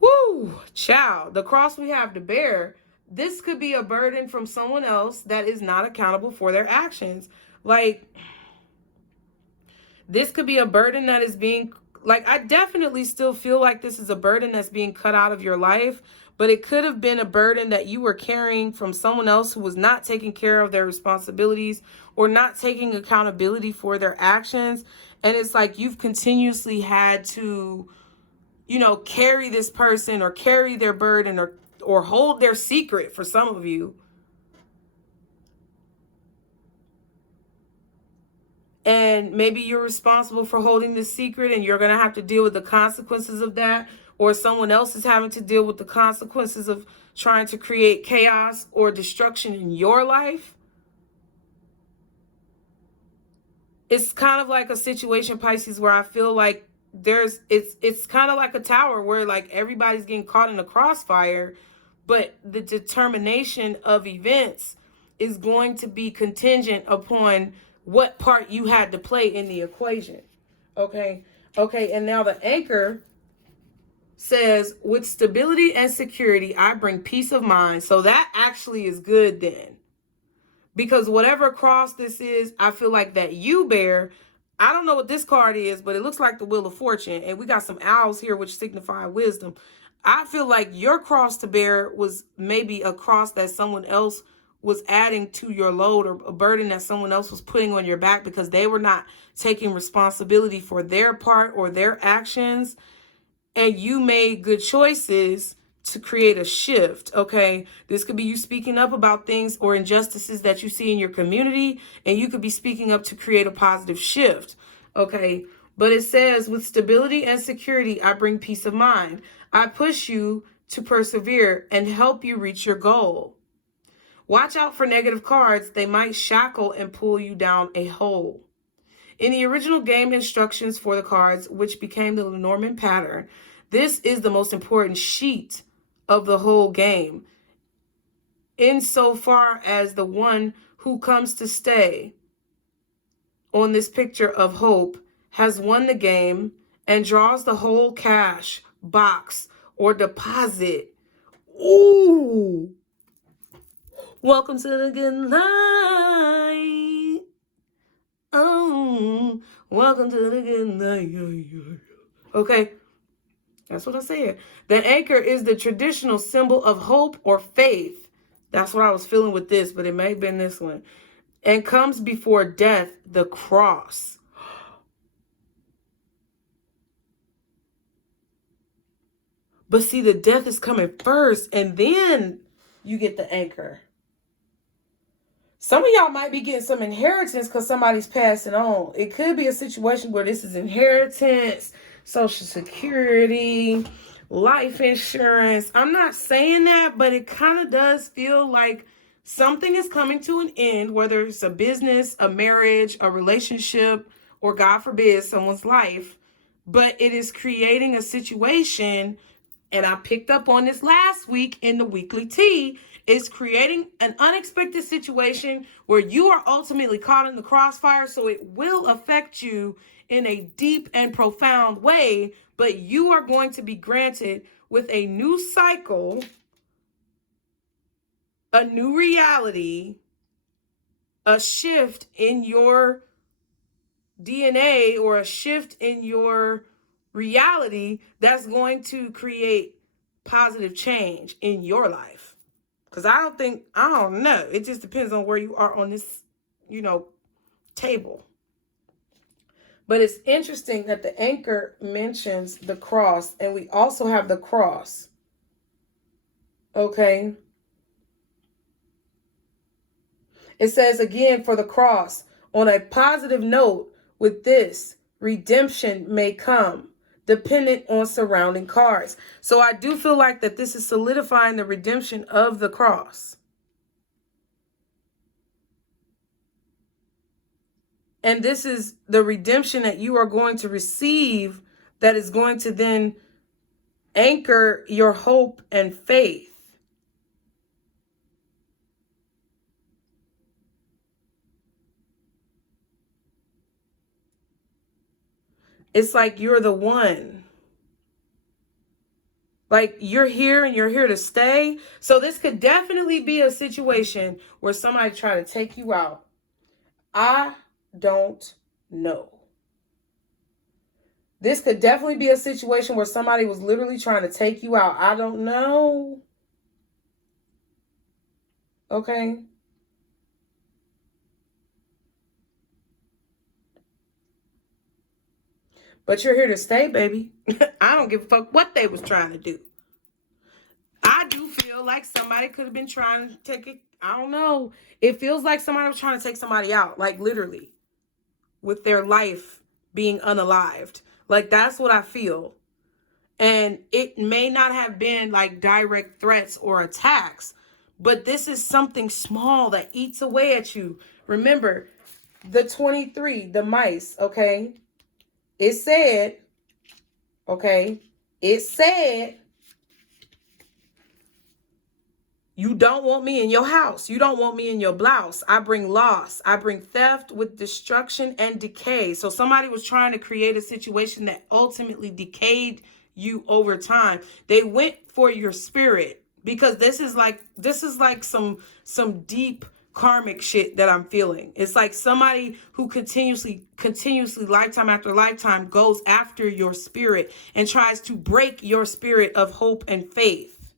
Woo, child, the cross we have to bear. This could be a burden from someone else that is not accountable for their actions. Like, this could be a burden that is being, like, I definitely still feel like this is a burden that's being cut out of your life, but it could have been a burden that you were carrying from someone else who was not taking care of their responsibilities or not taking accountability for their actions. And it's like you've continuously had to, you know, carry this person or carry their burden or hold their secret for some of you. And maybe you're responsible for holding this secret and you're going to have to deal with the consequences of that. Or someone else is having to deal with the consequences of trying to create chaos or destruction in your life. It's kind of like a situation, Pisces, where I feel like it's kind of like a tower where like everybody's getting caught in a crossfire, but the determination of events is going to be contingent upon what part you had to play in the equation. Okay, and now the anchor says, with stability and security, I bring peace of mind. So that actually is good then. Because whatever cross this is, I feel like that you bear, I don't know what this card is, but it looks like the Wheel of Fortune. And we got some owls here, which signify wisdom. I feel like your cross to bear was maybe a cross that someone else was adding to your load, or a burden that someone else was putting on your back because they were not taking responsibility for their part or their actions. And you made good choices to create a shift, okay? This could be you speaking up about things or injustices that you see in your community, and you could be speaking up to create a positive shift, okay? But it says, with stability and security, I bring peace of mind. I push you to persevere and help you reach your goal. Watch out for negative cards. They might shackle and pull you down a hole. In the original game instructions for the cards, which became the Lenormand pattern, this is the most important sheet of the whole game, insofar as the one who comes to stay on this picture of hope has won the game and draws the whole cash box or deposit. Ooh! Welcome to the good life. Oh, welcome to the good night. Okay, that's what I said. The anchor is the traditional symbol of hope or faith. That's what I was feeling with this, but it may have been this one. And comes before death, the cross. But see, the death is coming first, and then you get the anchor. Some of y'all might be getting some inheritance because somebody's passing on. It could be a situation where this is inheritance, Social Security, life insurance. I'm not saying that, but it kind of does feel like something is coming to an end, whether it's a business, a marriage, a relationship, or God forbid, someone's life. But it is creating a situation, and I picked up on this last week in the weekly tea, is creating an unexpected situation where you are ultimately caught in the crossfire. So it will affect you in a deep and profound way, but you are going to be granted with a new cycle, a new reality, a shift in your DNA or a shift in your reality that's going to create positive change in your life. Because I don't know. It just depends on where you are on this, table. But it's interesting that the anchor mentions the cross, and we also have the cross. Okay. It says again, for the cross, on a positive note, with this, redemption may come, dependent on surrounding cards. So I do feel like that this is solidifying the redemption of the cross. And this is the redemption that you are going to receive that is going to then anchor your hope and faith. It's like you're the one. Like you're here and you're here to stay. So this could definitely be a situation where somebody try to take you out. I don't know. This could definitely be a situation where somebody was literally trying to take you out. I don't know. Okay. But you're here to stay, baby. I don't give a fuck what they was trying to do. I do feel like somebody could have been trying to take it. I don't know. It feels like somebody was trying to take somebody out, like literally, with their life being unalived. Like that's what I feel. And it may not have been like direct threats or attacks, but this is something small that eats away at you. Remember, the 23, the mice, okay? It said, you don't want me in your house. You don't want me in your blouse. I bring loss. I bring theft with destruction and decay. So somebody was trying to create a situation that ultimately decayed you over time. They went for your spirit because this is like some deep karmic shit that I'm feeling. It's like somebody who continuously lifetime after lifetime goes after your spirit and tries to break your spirit of hope and faith,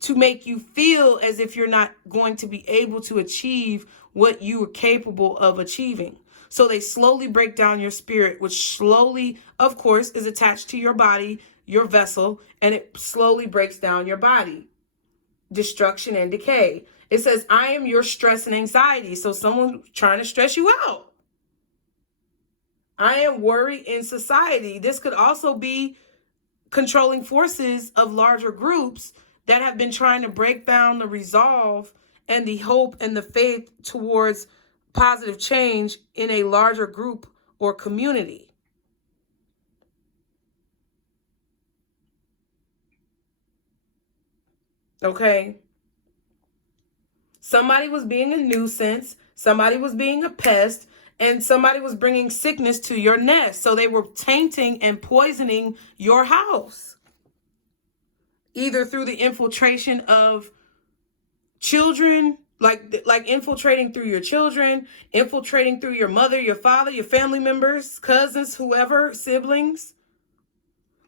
to make you feel as if you're not going to be able to achieve what you are capable of achieving. So they slowly break down your spirit, which slowly, of course, is attached to your body, your vessel, and it slowly breaks down your body. Destruction and decay. It says, I am your stress and anxiety. So someone's trying to stress you out. I am worry in society. This could also be controlling forces of larger groups that have been trying to break down the resolve and the hope and the faith towards positive change in a larger group or community. Okay? Somebody was being a nuisance, somebody was being a pest, and somebody was bringing sickness to your nest. So they were tainting and poisoning your house, either through the infiltration of children, like infiltrating through your children, infiltrating through your mother, your father, your family members, cousins, whoever, siblings,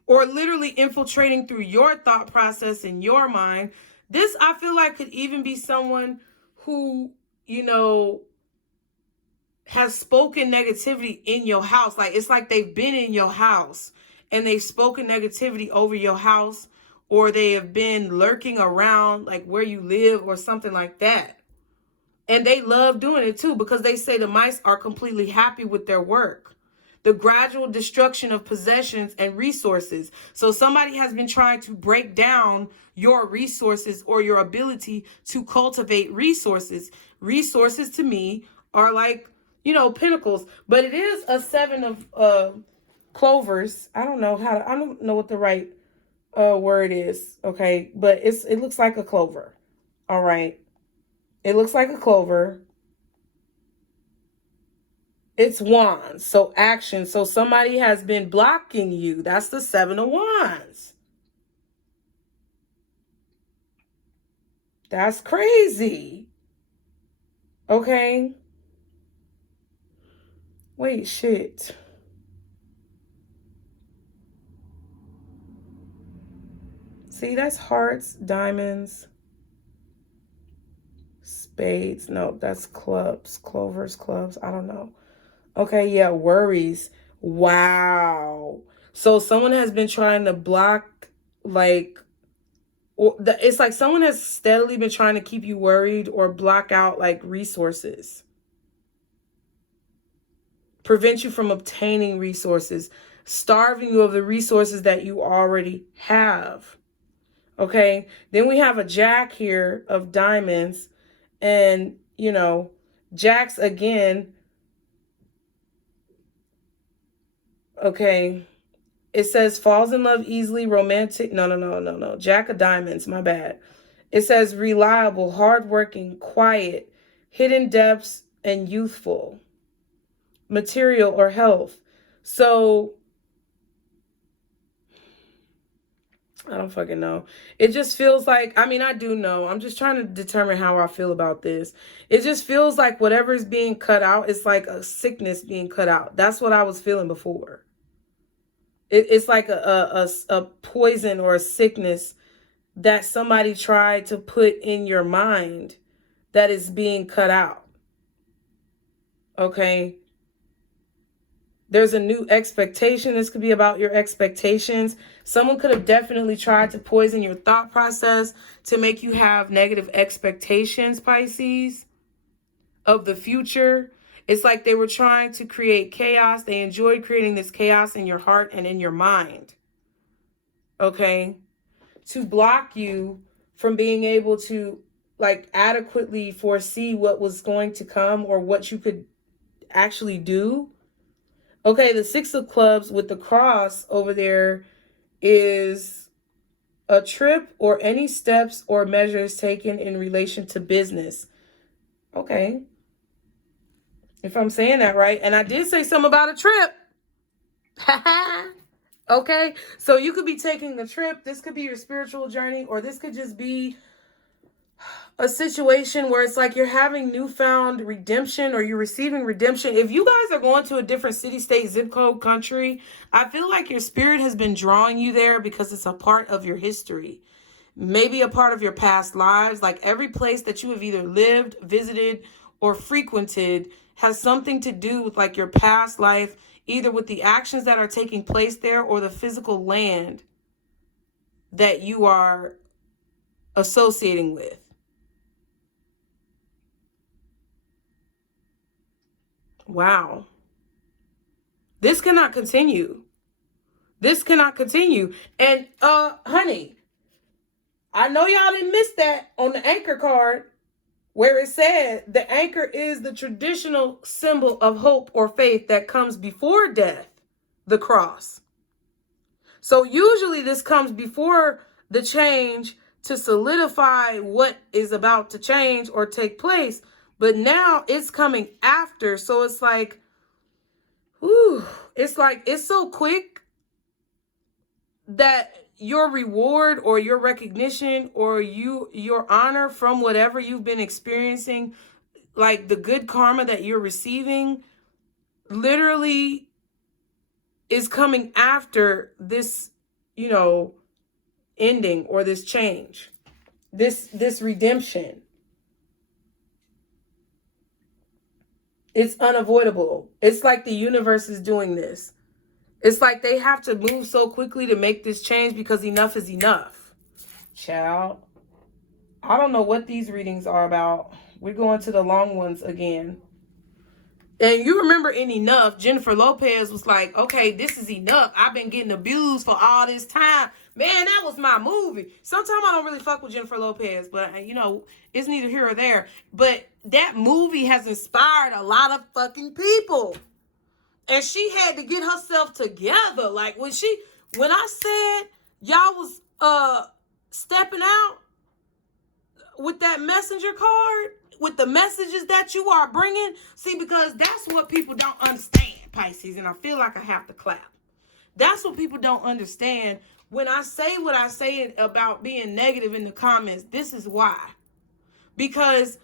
or literally infiltrating through your thought process in your mind. This, I feel like, could even be someone who, has spoken negativity in your house. Like, it's like they've been in your house and they've spoken negativity over your house, or they have been lurking around like where you live or something like that. And they love doing it too, because they say the mice are completely happy with their work. The gradual destruction of possessions and resources. So somebody has been trying to break down your resources or your ability to cultivate resources. Resources to me are like, pinnacles, but it is a 7 of clovers. I don't know what the right word is. Okay. But it looks like a clover. All right. It looks like a clover. It's wands. So action. So somebody has been blocking you. That's the 7 of wands. That's crazy. Okay. Wait, shit. See, that's hearts, diamonds, spades. No, that's clubs, clovers, clubs. I don't know. Okay, yeah, worries. Wow. So someone has been trying to block, like, it's like someone has steadily been trying to keep you worried or block out like resources. Prevent you from obtaining resources, starving you of the resources that you already have. Okay, then we have a jack here of diamonds, and jacks again. Okay, It says falls in love easily, romantic. No. Jack of diamonds, my bad. It says reliable, hardworking, quiet, hidden depths, and youthful. Material or health. So I don't fucking know. It just feels like, I mean, I do know. I'm just trying to determine how I feel about this. It just feels like whatever is being cut out, it's like a sickness being cut out. That's what I was feeling before. It's like a poison or a sickness that somebody tried to put in your mind that is being cut out. Okay? There's a new expectation. This could be about your expectations. Someone could have definitely tried to poison your thought process to make you have negative expectations, Pisces, of the future. It's like they were trying to create chaos. They enjoyed creating this chaos in your heart and in your mind. Okay? To block you from being able to like adequately foresee what was going to come or what you could actually do. Okay, the Six of Clubs with the cross over there is a trip or any steps or measures taken in relation to business. Okay. If I'm saying that right. And I did say something about a trip. Okay. So you could be taking the trip. This could be your spiritual journey, or this could just be a situation where it's like you're having newfound redemption or you're receiving redemption. If you guys are going to a different city, state, zip code, country, I feel like your spirit has been drawing you there because it's a part of your history. Maybe a part of your past lives. Like every place that you have either lived, visited, or frequented has something to do with like your past life, either with the actions that are taking place there or the physical land that you are associating with. Wow. This cannot continue. This cannot continue. And honey, I know y'all didn't miss that on the anchor card where it said the anchor is the traditional symbol of hope or faith that comes before death, the cross. So usually this comes before the change to solidify what is about to change or take place. But now it's coming after. So it's like, whew, it's so quick that your reward or your recognition or your honor from whatever you've been experiencing, like the good karma that you're receiving, literally is coming after this, ending or this change, this redemption. It's unavoidable. It's like the universe is doing this. It's like they have to move so quickly to make this change because enough is enough. Child, I don't know what these readings are about. We're going to the long ones again. And you remember in Enough, Jennifer Lopez was like, okay, this is enough. I've been getting abused for all this time. Man, that was my movie. Sometimes I don't really fuck with Jennifer Lopez, but, it's neither here or there. But that movie has inspired a lot of fucking people. And she had to get herself together. Like, when I said y'all was stepping out with that messenger card, with the messages that you are bringing. See, because that's what people don't understand, Pisces. And I feel like I have to clap. That's what people don't understand. When I say what I say about being negative in the comments, this is why. Because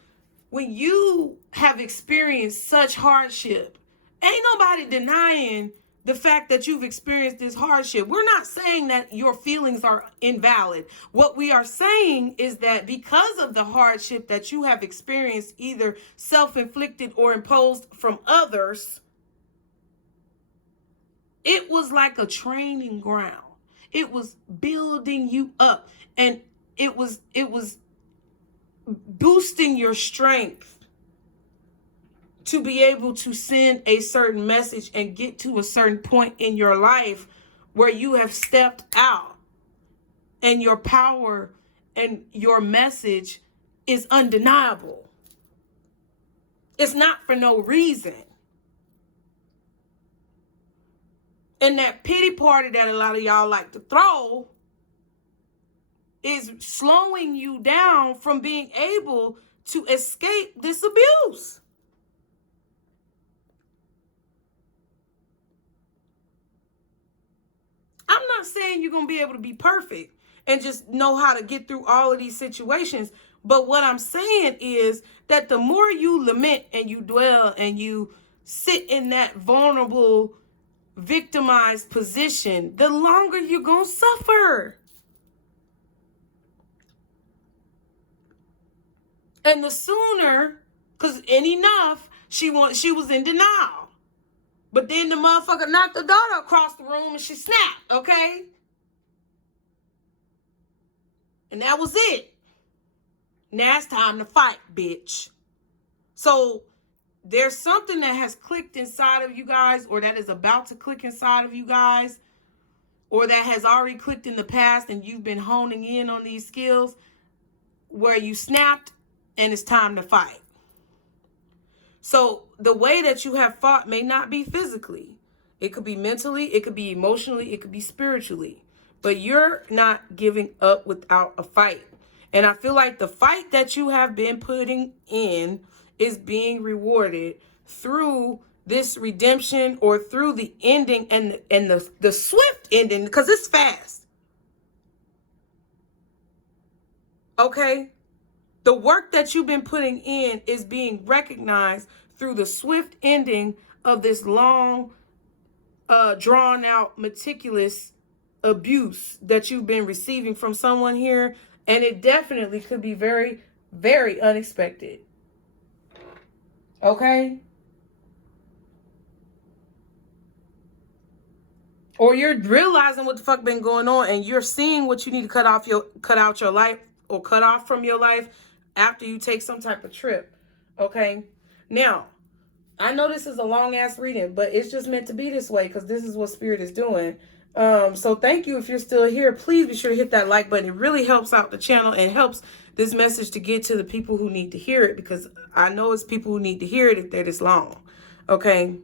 when you have experienced such hardship, ain't nobody denying the fact that you've experienced this hardship. We're not saying that your feelings are invalid. What we are saying is that because of the hardship that you have experienced, either self-inflicted or imposed from others, it was like a training ground. It was building you up, and it was boosting your strength to be able to send a certain message and get to a certain point in your life where you have stepped out and your power and your message is undeniable. It's not for no reason. And that pity party that a lot of y'all like to throw is slowing you down from being able to escape this abuse. I'm not saying you're going to be able to be perfect and just know how to get through all of these situations. But what I'm saying is that the more you lament and you dwell and you sit in that vulnerable, victimized position, the longer you're going to suffer. And the sooner, because enough, she was in denial. But then the motherfucker knocked the daughter across the room and she snapped, okay? And that was it. Now it's time to fight, bitch. So there's something that has clicked inside of you guys, or that is about to click inside of you guys, or that has already clicked in the past and you've been honing in on these skills where you snapped and it's time to fight. So the way that you have fought may not be physically. It could be mentally, it could be emotionally, it could be spiritually. But you're not giving up without a fight. And I feel like the fight that you have been putting in is being rewarded through this redemption, or through the ending and the swift ending, because it's fast. Okay? The work that you've been putting in is being recognized through the swift ending of this long, drawn out, meticulous abuse that you've been receiving from someone here. And it definitely could be very, very unexpected. Okay? Or you're realizing what the fuck been going on, and you're seeing what you need to cut out your life, or cut off from your life after you take some type of trip. Okay? Now, I know this is a long ass reading, but it's just meant to be this way because this is what Spirit is doing. So thank you if you're still here. Please be sure to hit that like button. It really helps out the channel and helps this message to get to the people who need to hear it, because I know it's people who need to hear it if they're this long. Okay?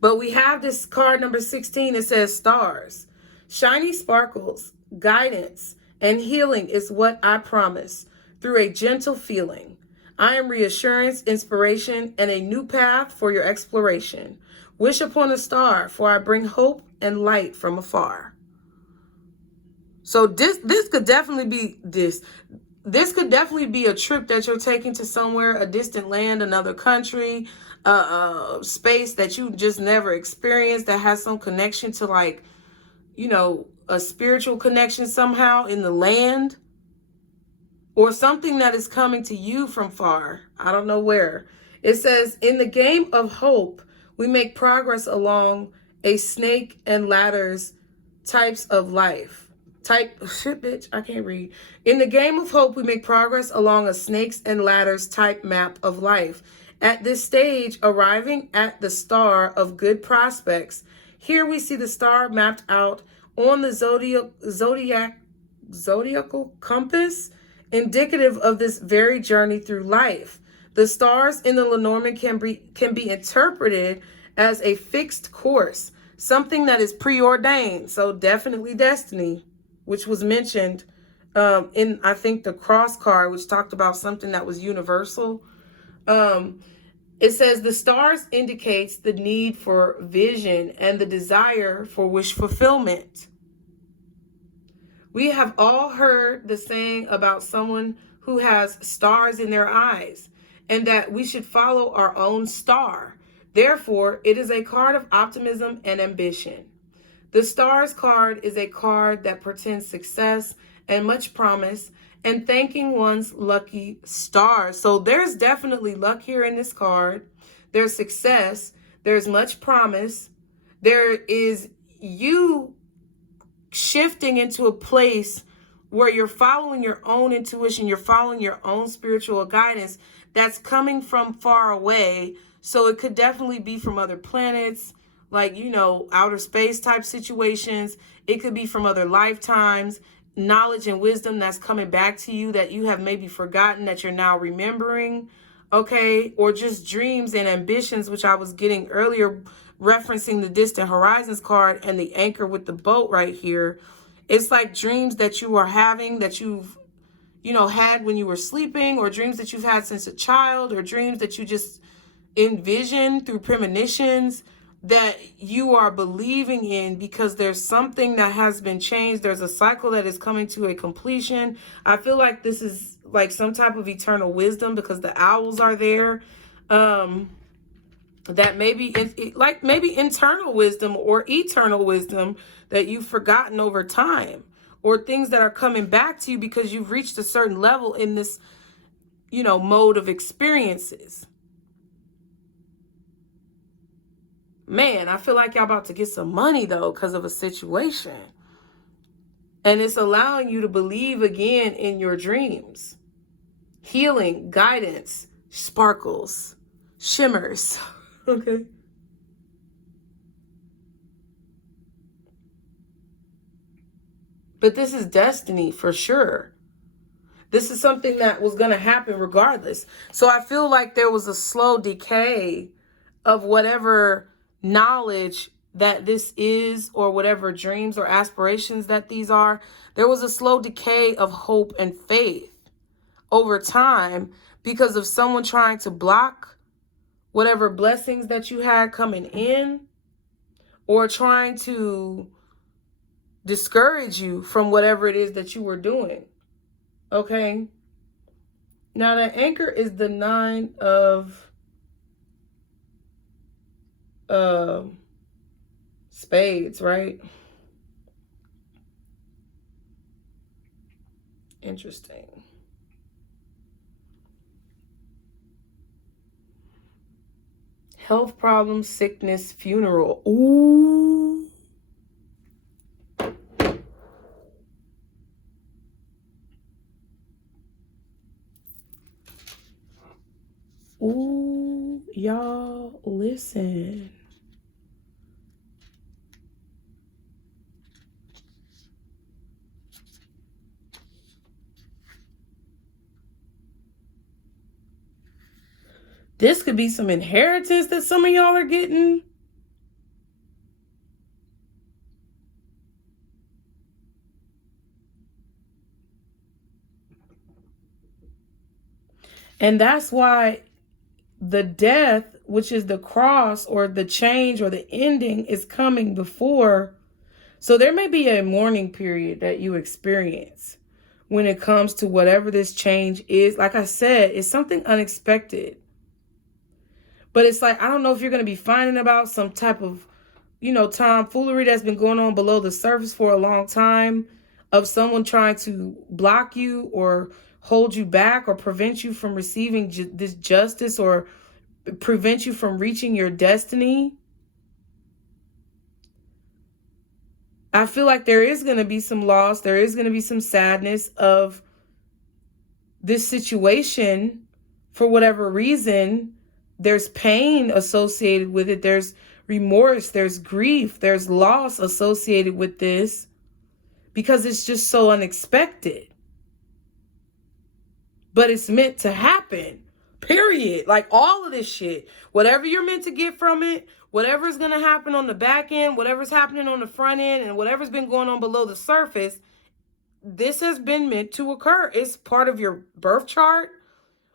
But we have this card number 16. It says stars. Shiny sparkles, guidance, and healing is what I promise through a gentle feeling. I am reassurance, inspiration, and a new path for your exploration. Wish upon a star, for I bring hope and light from afar. So this could definitely be this could definitely be a trip that you're taking to somewhere, a distant land, another country, space that you just never experienced, that has some connection to, like, you know, a spiritual connection somehow in the land, or something that is coming to you from far. I don't know where. It says, in the game of hope, we make progress along a snake and ladders types of life. Shit, bitch, I can't read. In the game of hope, we make progress along a snakes and ladders type map of life. At this stage, arriving at the star of good prospects, here we see the star mapped out on the zodiacal compass, indicative of this very journey through life. The stars in the Lenormand can be interpreted as a fixed course, something that is preordained. So definitely destiny, which was mentioned in, I think, the cross card, which talked about something that was universal. It says the stars indicates the need for vision and the desire for wish fulfillment. We have all heard the saying about someone who has stars in their eyes, and that we should follow our own star. Therefore, it is a card of optimism and ambition. The stars card is a card that portends success and much promise, and thanking one's lucky stars. So there's definitely luck here in this card. There's success. There's much promise. There is you shifting into a place where you're following your own intuition. You're following your own spiritual guidance that's coming from far away. So it could definitely be from other planets, like, you know, outer space type situations. It could be from other lifetimes. Knowledge and wisdom that's coming back to you that you have maybe forgotten, that you're now remembering, okay? Or just dreams and ambitions, which I was getting earlier, referencing the distant horizons card and the anchor with the boat right here. It's like dreams that you are having, that you've, you know, had when you were sleeping, or dreams that you've had since a child, or dreams that you just envision through premonitions that you are believing in, because there's something that has been changed. There's a cycle that is coming to a completion. I feel like this is like some type of eternal wisdom, because the owls are there. That maybe like maybe internal wisdom or eternal wisdom that you've forgotten over time, or things that are coming back to you because you've reached a certain level in this, you know, mode of experiences. Man, I feel like y'all about to get some money though because of a situation. And it's allowing you to believe again in your dreams. Healing, guidance, sparkles, shimmers. Okay. But this is destiny for sure. This is something that was going to happen regardless. So I feel like there was a slow decay of whatever knowledge that this is, or whatever dreams or aspirations that these are. There was a slow decay of hope and faith over time because of someone trying to block whatever blessings that you had coming in, or trying to discourage you from whatever it is that you were doing. Okay. Now the anchor is the 9 of spades, right? Interesting. Health problems, sickness, funeral. Ooh. Ooh, y'all, listen. This could be some inheritance that some of y'all are getting. And that's why the death, which is the cross or the change or the ending, is coming before. So there may be a mourning period that you experience when it comes to whatever this change is. Like I said, it's something unexpected. But it's like, I don't know if you're going to be finding about some type of, you know, tomfoolery that's been going on below the surface for a long time, of someone trying to block you or hold you back or prevent you from receiving this justice, or prevent you from reaching your destiny. I feel like there is going to be some loss. There is going to be some sadness of this situation for whatever reason. There's pain associated with it. There's remorse. There's grief. There's loss associated with this, because it's just so unexpected. But it's meant to happen, period. Like all of this shit, whatever you're meant to get from it, whatever's going to happen on the back end, whatever's happening on the front end, and whatever's been going on below the surface, this has been meant to occur. It's part of your birth chart.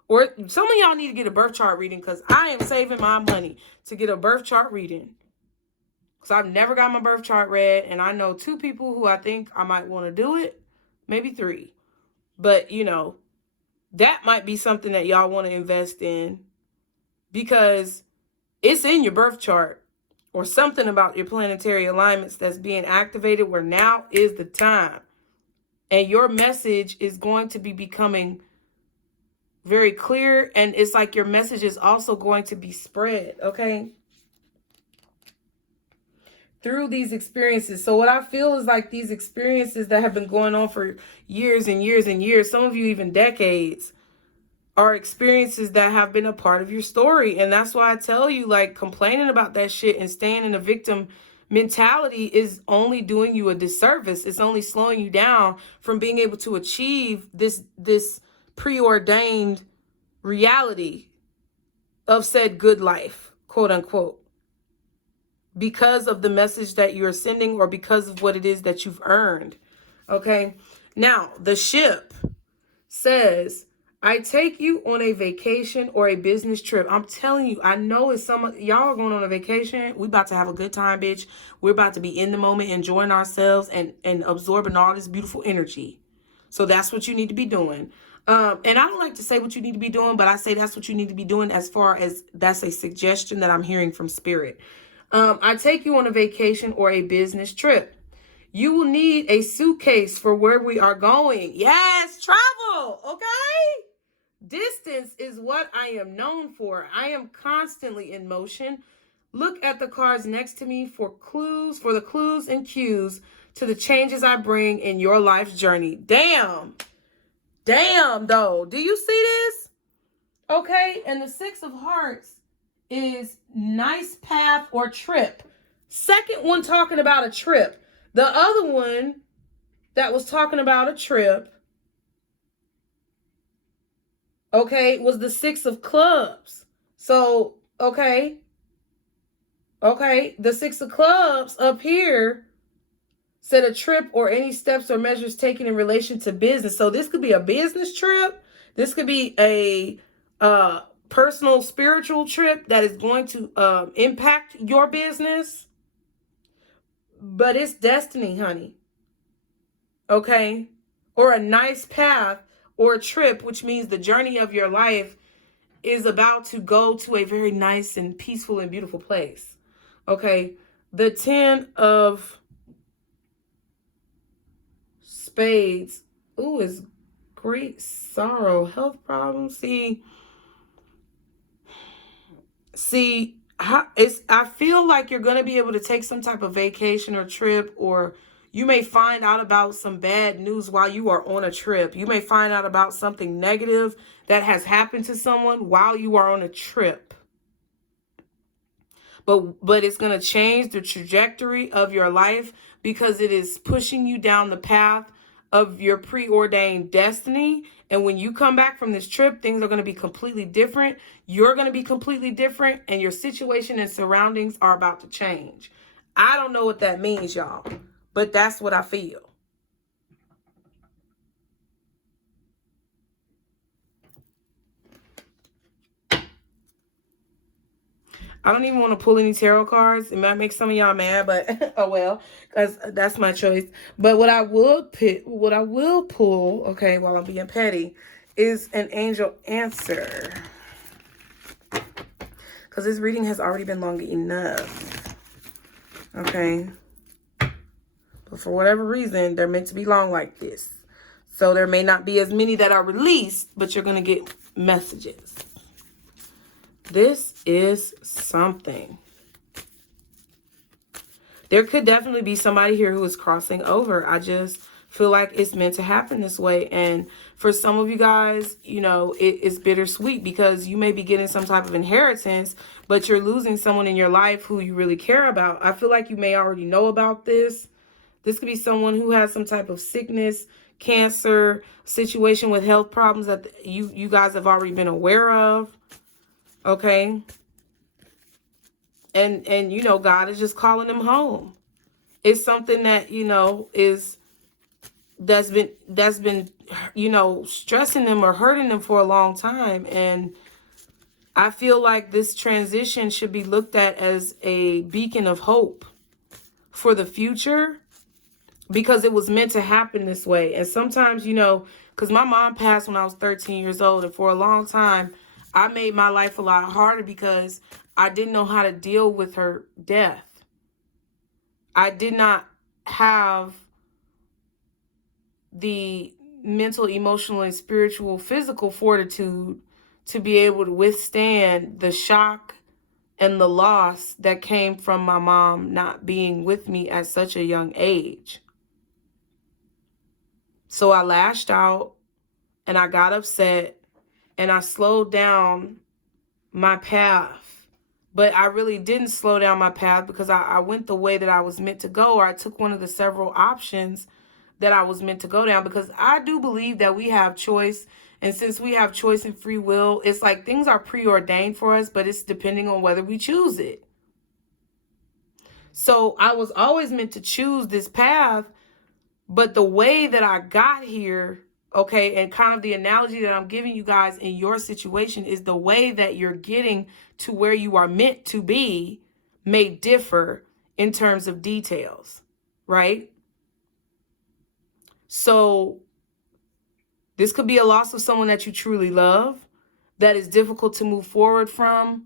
Or some of y'all need to get a birth chart reading, because I am saving my money to get a birth chart reading. Because I've never got my birth chart read, and I know 2 people who I think I might want to do it. Maybe 3. But, you know, that might be something that y'all want to invest in, because it's in your birth chart, or something about your planetary alignments that's being activated, where now is the time. And your message is going to be becoming very clear, and it's like your message is also going to be spread, okay, through these experiences. So what I feel is like these experiences that have been going on for years and years and years, some of you even decades, are experiences that have been a part of your story. And that's why I tell you, like, complaining about that shit and staying in a victim mentality is only doing you a disservice. It's only slowing you down from being able to achieve this preordained reality of said good life, quote unquote. because of the message that you're sending or because of what it is that you've earned. Okay. Now, the ship says, I take you on a vacation or a business trip. I'm telling you, I know it's y'all are going on a vacation. We about to have a good time, bitch. We're about to be in the moment, enjoying ourselves and absorbing all this beautiful energy. So that's what you need to be doing. And I don't like to say what you need to be doing, but I say that's what you need to be doing as far as that's a suggestion that I'm hearing from spirit. I take you on a vacation or a business trip. You will need a suitcase for where we are going. Yes, travel, okay? Distance is what I am known for. I am constantly in motion. Look at the cards next to me for the clues and cues to the changes I bring in your life's journey. Damn. Damn, though. Do you see this? Okay, and the Six of Hearts is nice path or trip. Second one talking about a trip. The other one that was talking about a trip, okay, was the Six of Clubs. So, okay, the Six of Clubs up here said a trip or any steps or measures taken in relation to business. So this could be a business trip. This could be a personal spiritual trip that is going to impact your business. But it's destiny, honey. Okay? Or a nice path or a trip, which means the journey of your life is about to go to a very nice and peaceful and beautiful place. Okay? The 10 of Spades. Ooh, is great sorrow, health problems. See, I feel like you're going to be able to take some type of vacation or trip, or you may find out about some bad news while you are on a trip. You may find out about something negative that has happened to someone while you are on a trip. But it's going to change the trajectory of your life because it is pushing you down the path of your preordained destiny. And when you come back from this trip, things are going to be completely different. You're going to be completely different, and your situation and surroundings are about to change. I don't know what that means, y'all, but that's what I feel. I don't even want to pull any tarot cards. It might make some of y'all mad, but oh well, because that's my choice. But what I will pull, okay, while I'm being petty, is an angel answer. Because this reading has already been long enough. Okay. But for whatever reason, they're meant to be long like this. So there may not be as many that are released, but you're going to get messages. This is something. There could definitely be somebody here who is crossing over. I just feel like it's meant to happen this way. And for some of you guys, you know, it's bittersweet because you may be getting some type of inheritance, but you're losing someone in your life who you really care about. I feel like you may already know about this. This could be someone who has some type of sickness, cancer, situation with health problems that you guys have already been aware of. Okay. And you know, God is just calling them home. It's something that, you know, that's been, you know, stressing them or hurting them for a long time. And I feel like this transition should be looked at as a beacon of hope for the future, because it was meant to happen this way. And sometimes, you know, because my mom passed when I was 13 years old, and for a long time, I made my life a lot harder because I didn't know how to deal with her death. I did not have the mental, emotional, and spiritual, physical fortitude to be able to withstand the shock and the loss that came from my mom not being with me at such a young age. So I lashed out and I got upset and I slowed down my path. But I really didn't slow down my path because I went the way that I was meant to go, or I took one of the several options that I was meant to go down, because I do believe that we have choice. And since we have choice and free will, it's like things are preordained for us, but it's depending on whether we choose it. So I was always meant to choose this path, but the way that I got here, okay, and kind of the analogy that I'm giving you guys in your situation is the way that you're getting to where you are meant to be may differ in terms of details, right? So this could be a loss of someone that you truly love that is difficult to move forward from,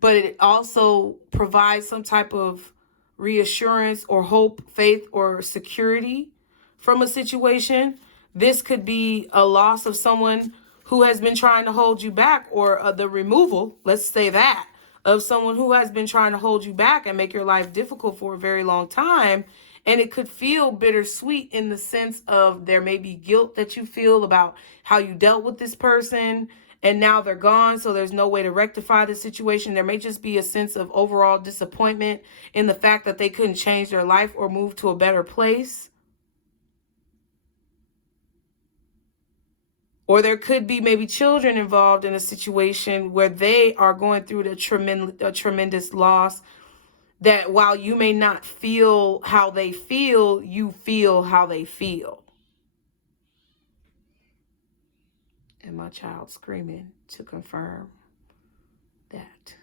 but it also provides some type of reassurance or hope, faith, or security from a situation. This could be a loss of someone who has been trying to hold you back, or the removal, let's say that, of someone who has been trying to hold you back and make your life difficult for a very long time. And it could feel bittersweet in the sense of there may be guilt that you feel about how you dealt with this person, and now they're gone, so there's no way to rectify the situation. There may just be a sense of overall disappointment in the fact that they couldn't change their life or move to a better place. Or there could be maybe children involved in a situation where they are going through a tremendous loss, that while you may not feel how they feel, you feel how they feel. And my child screaming to confirm that.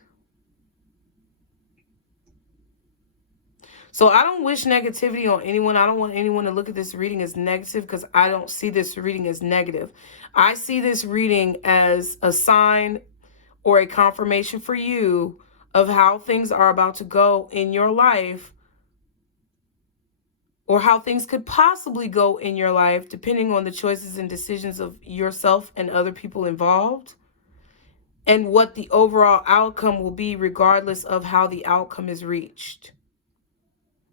So I don't wish negativity on anyone. I don't want anyone to look at this reading as negative, because I don't see this reading as negative. I see this reading as a sign or a confirmation for you of how things are about to go in your life, or how things could possibly go in your life, depending on the choices and decisions of yourself and other people involved, and what the overall outcome will be regardless of how the outcome is reached.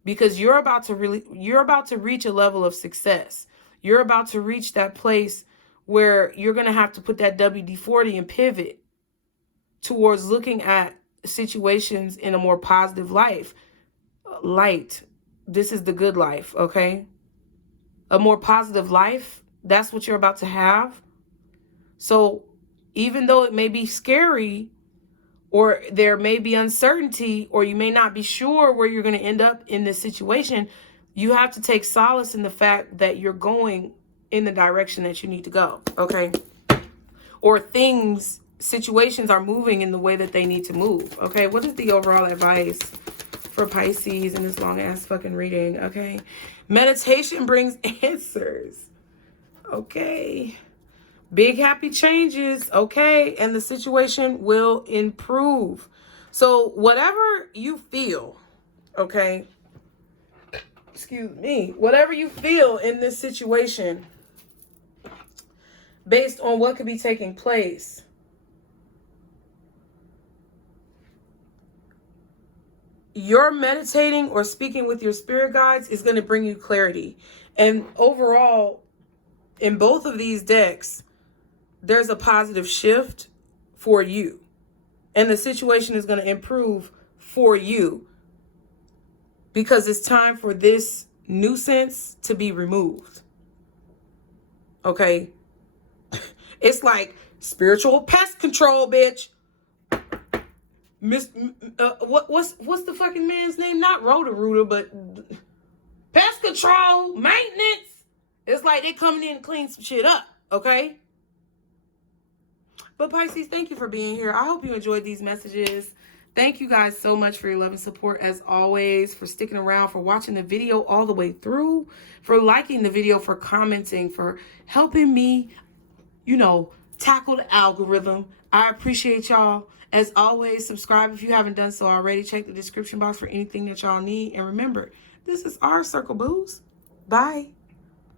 Because you're about to reach a level of success. You're about to reach that place where you're going to have to put that WD-40 and pivot towards looking at situations in a more positive light. This is the good life, okay? A more positive life, that's what you're about to have. So even though it may be scary, or there may be uncertainty, or you may not be sure where you're going to end up in this situation, you have to take solace in the fact that you're going in the direction that you need to go, okay? Or situations are moving in the way that they need to move, okay? What is the overall advice for Pisces in this long ass fucking reading, okay? Meditation brings answers, okay? Big happy changes, okay? And the situation will improve. So whatever you feel, okay? Excuse me. Whatever you feel in this situation, based on what could be taking place, your meditating or speaking with your spirit guides is going to bring you clarity. And overall, in both of these decks, there's a positive shift for you. And the situation is going to improve for you, because it's time for this nuisance to be removed. Okay? It's like spiritual pest control, bitch. What's the fucking man's name? Not Roto-Rooter, but pest control, maintenance. It's like they coming in and clean some shit up, okay? But Pisces, thank you for being here. I hope you enjoyed these messages. Thank you guys so much for your love and support, as always, for sticking around, for watching the video all the way through, for liking the video, for commenting, for helping me, tackle the algorithm. I appreciate y'all. As always, subscribe if you haven't done so already. Check the description box for anything that y'all need. And remember, this is our circle, booze. Bye.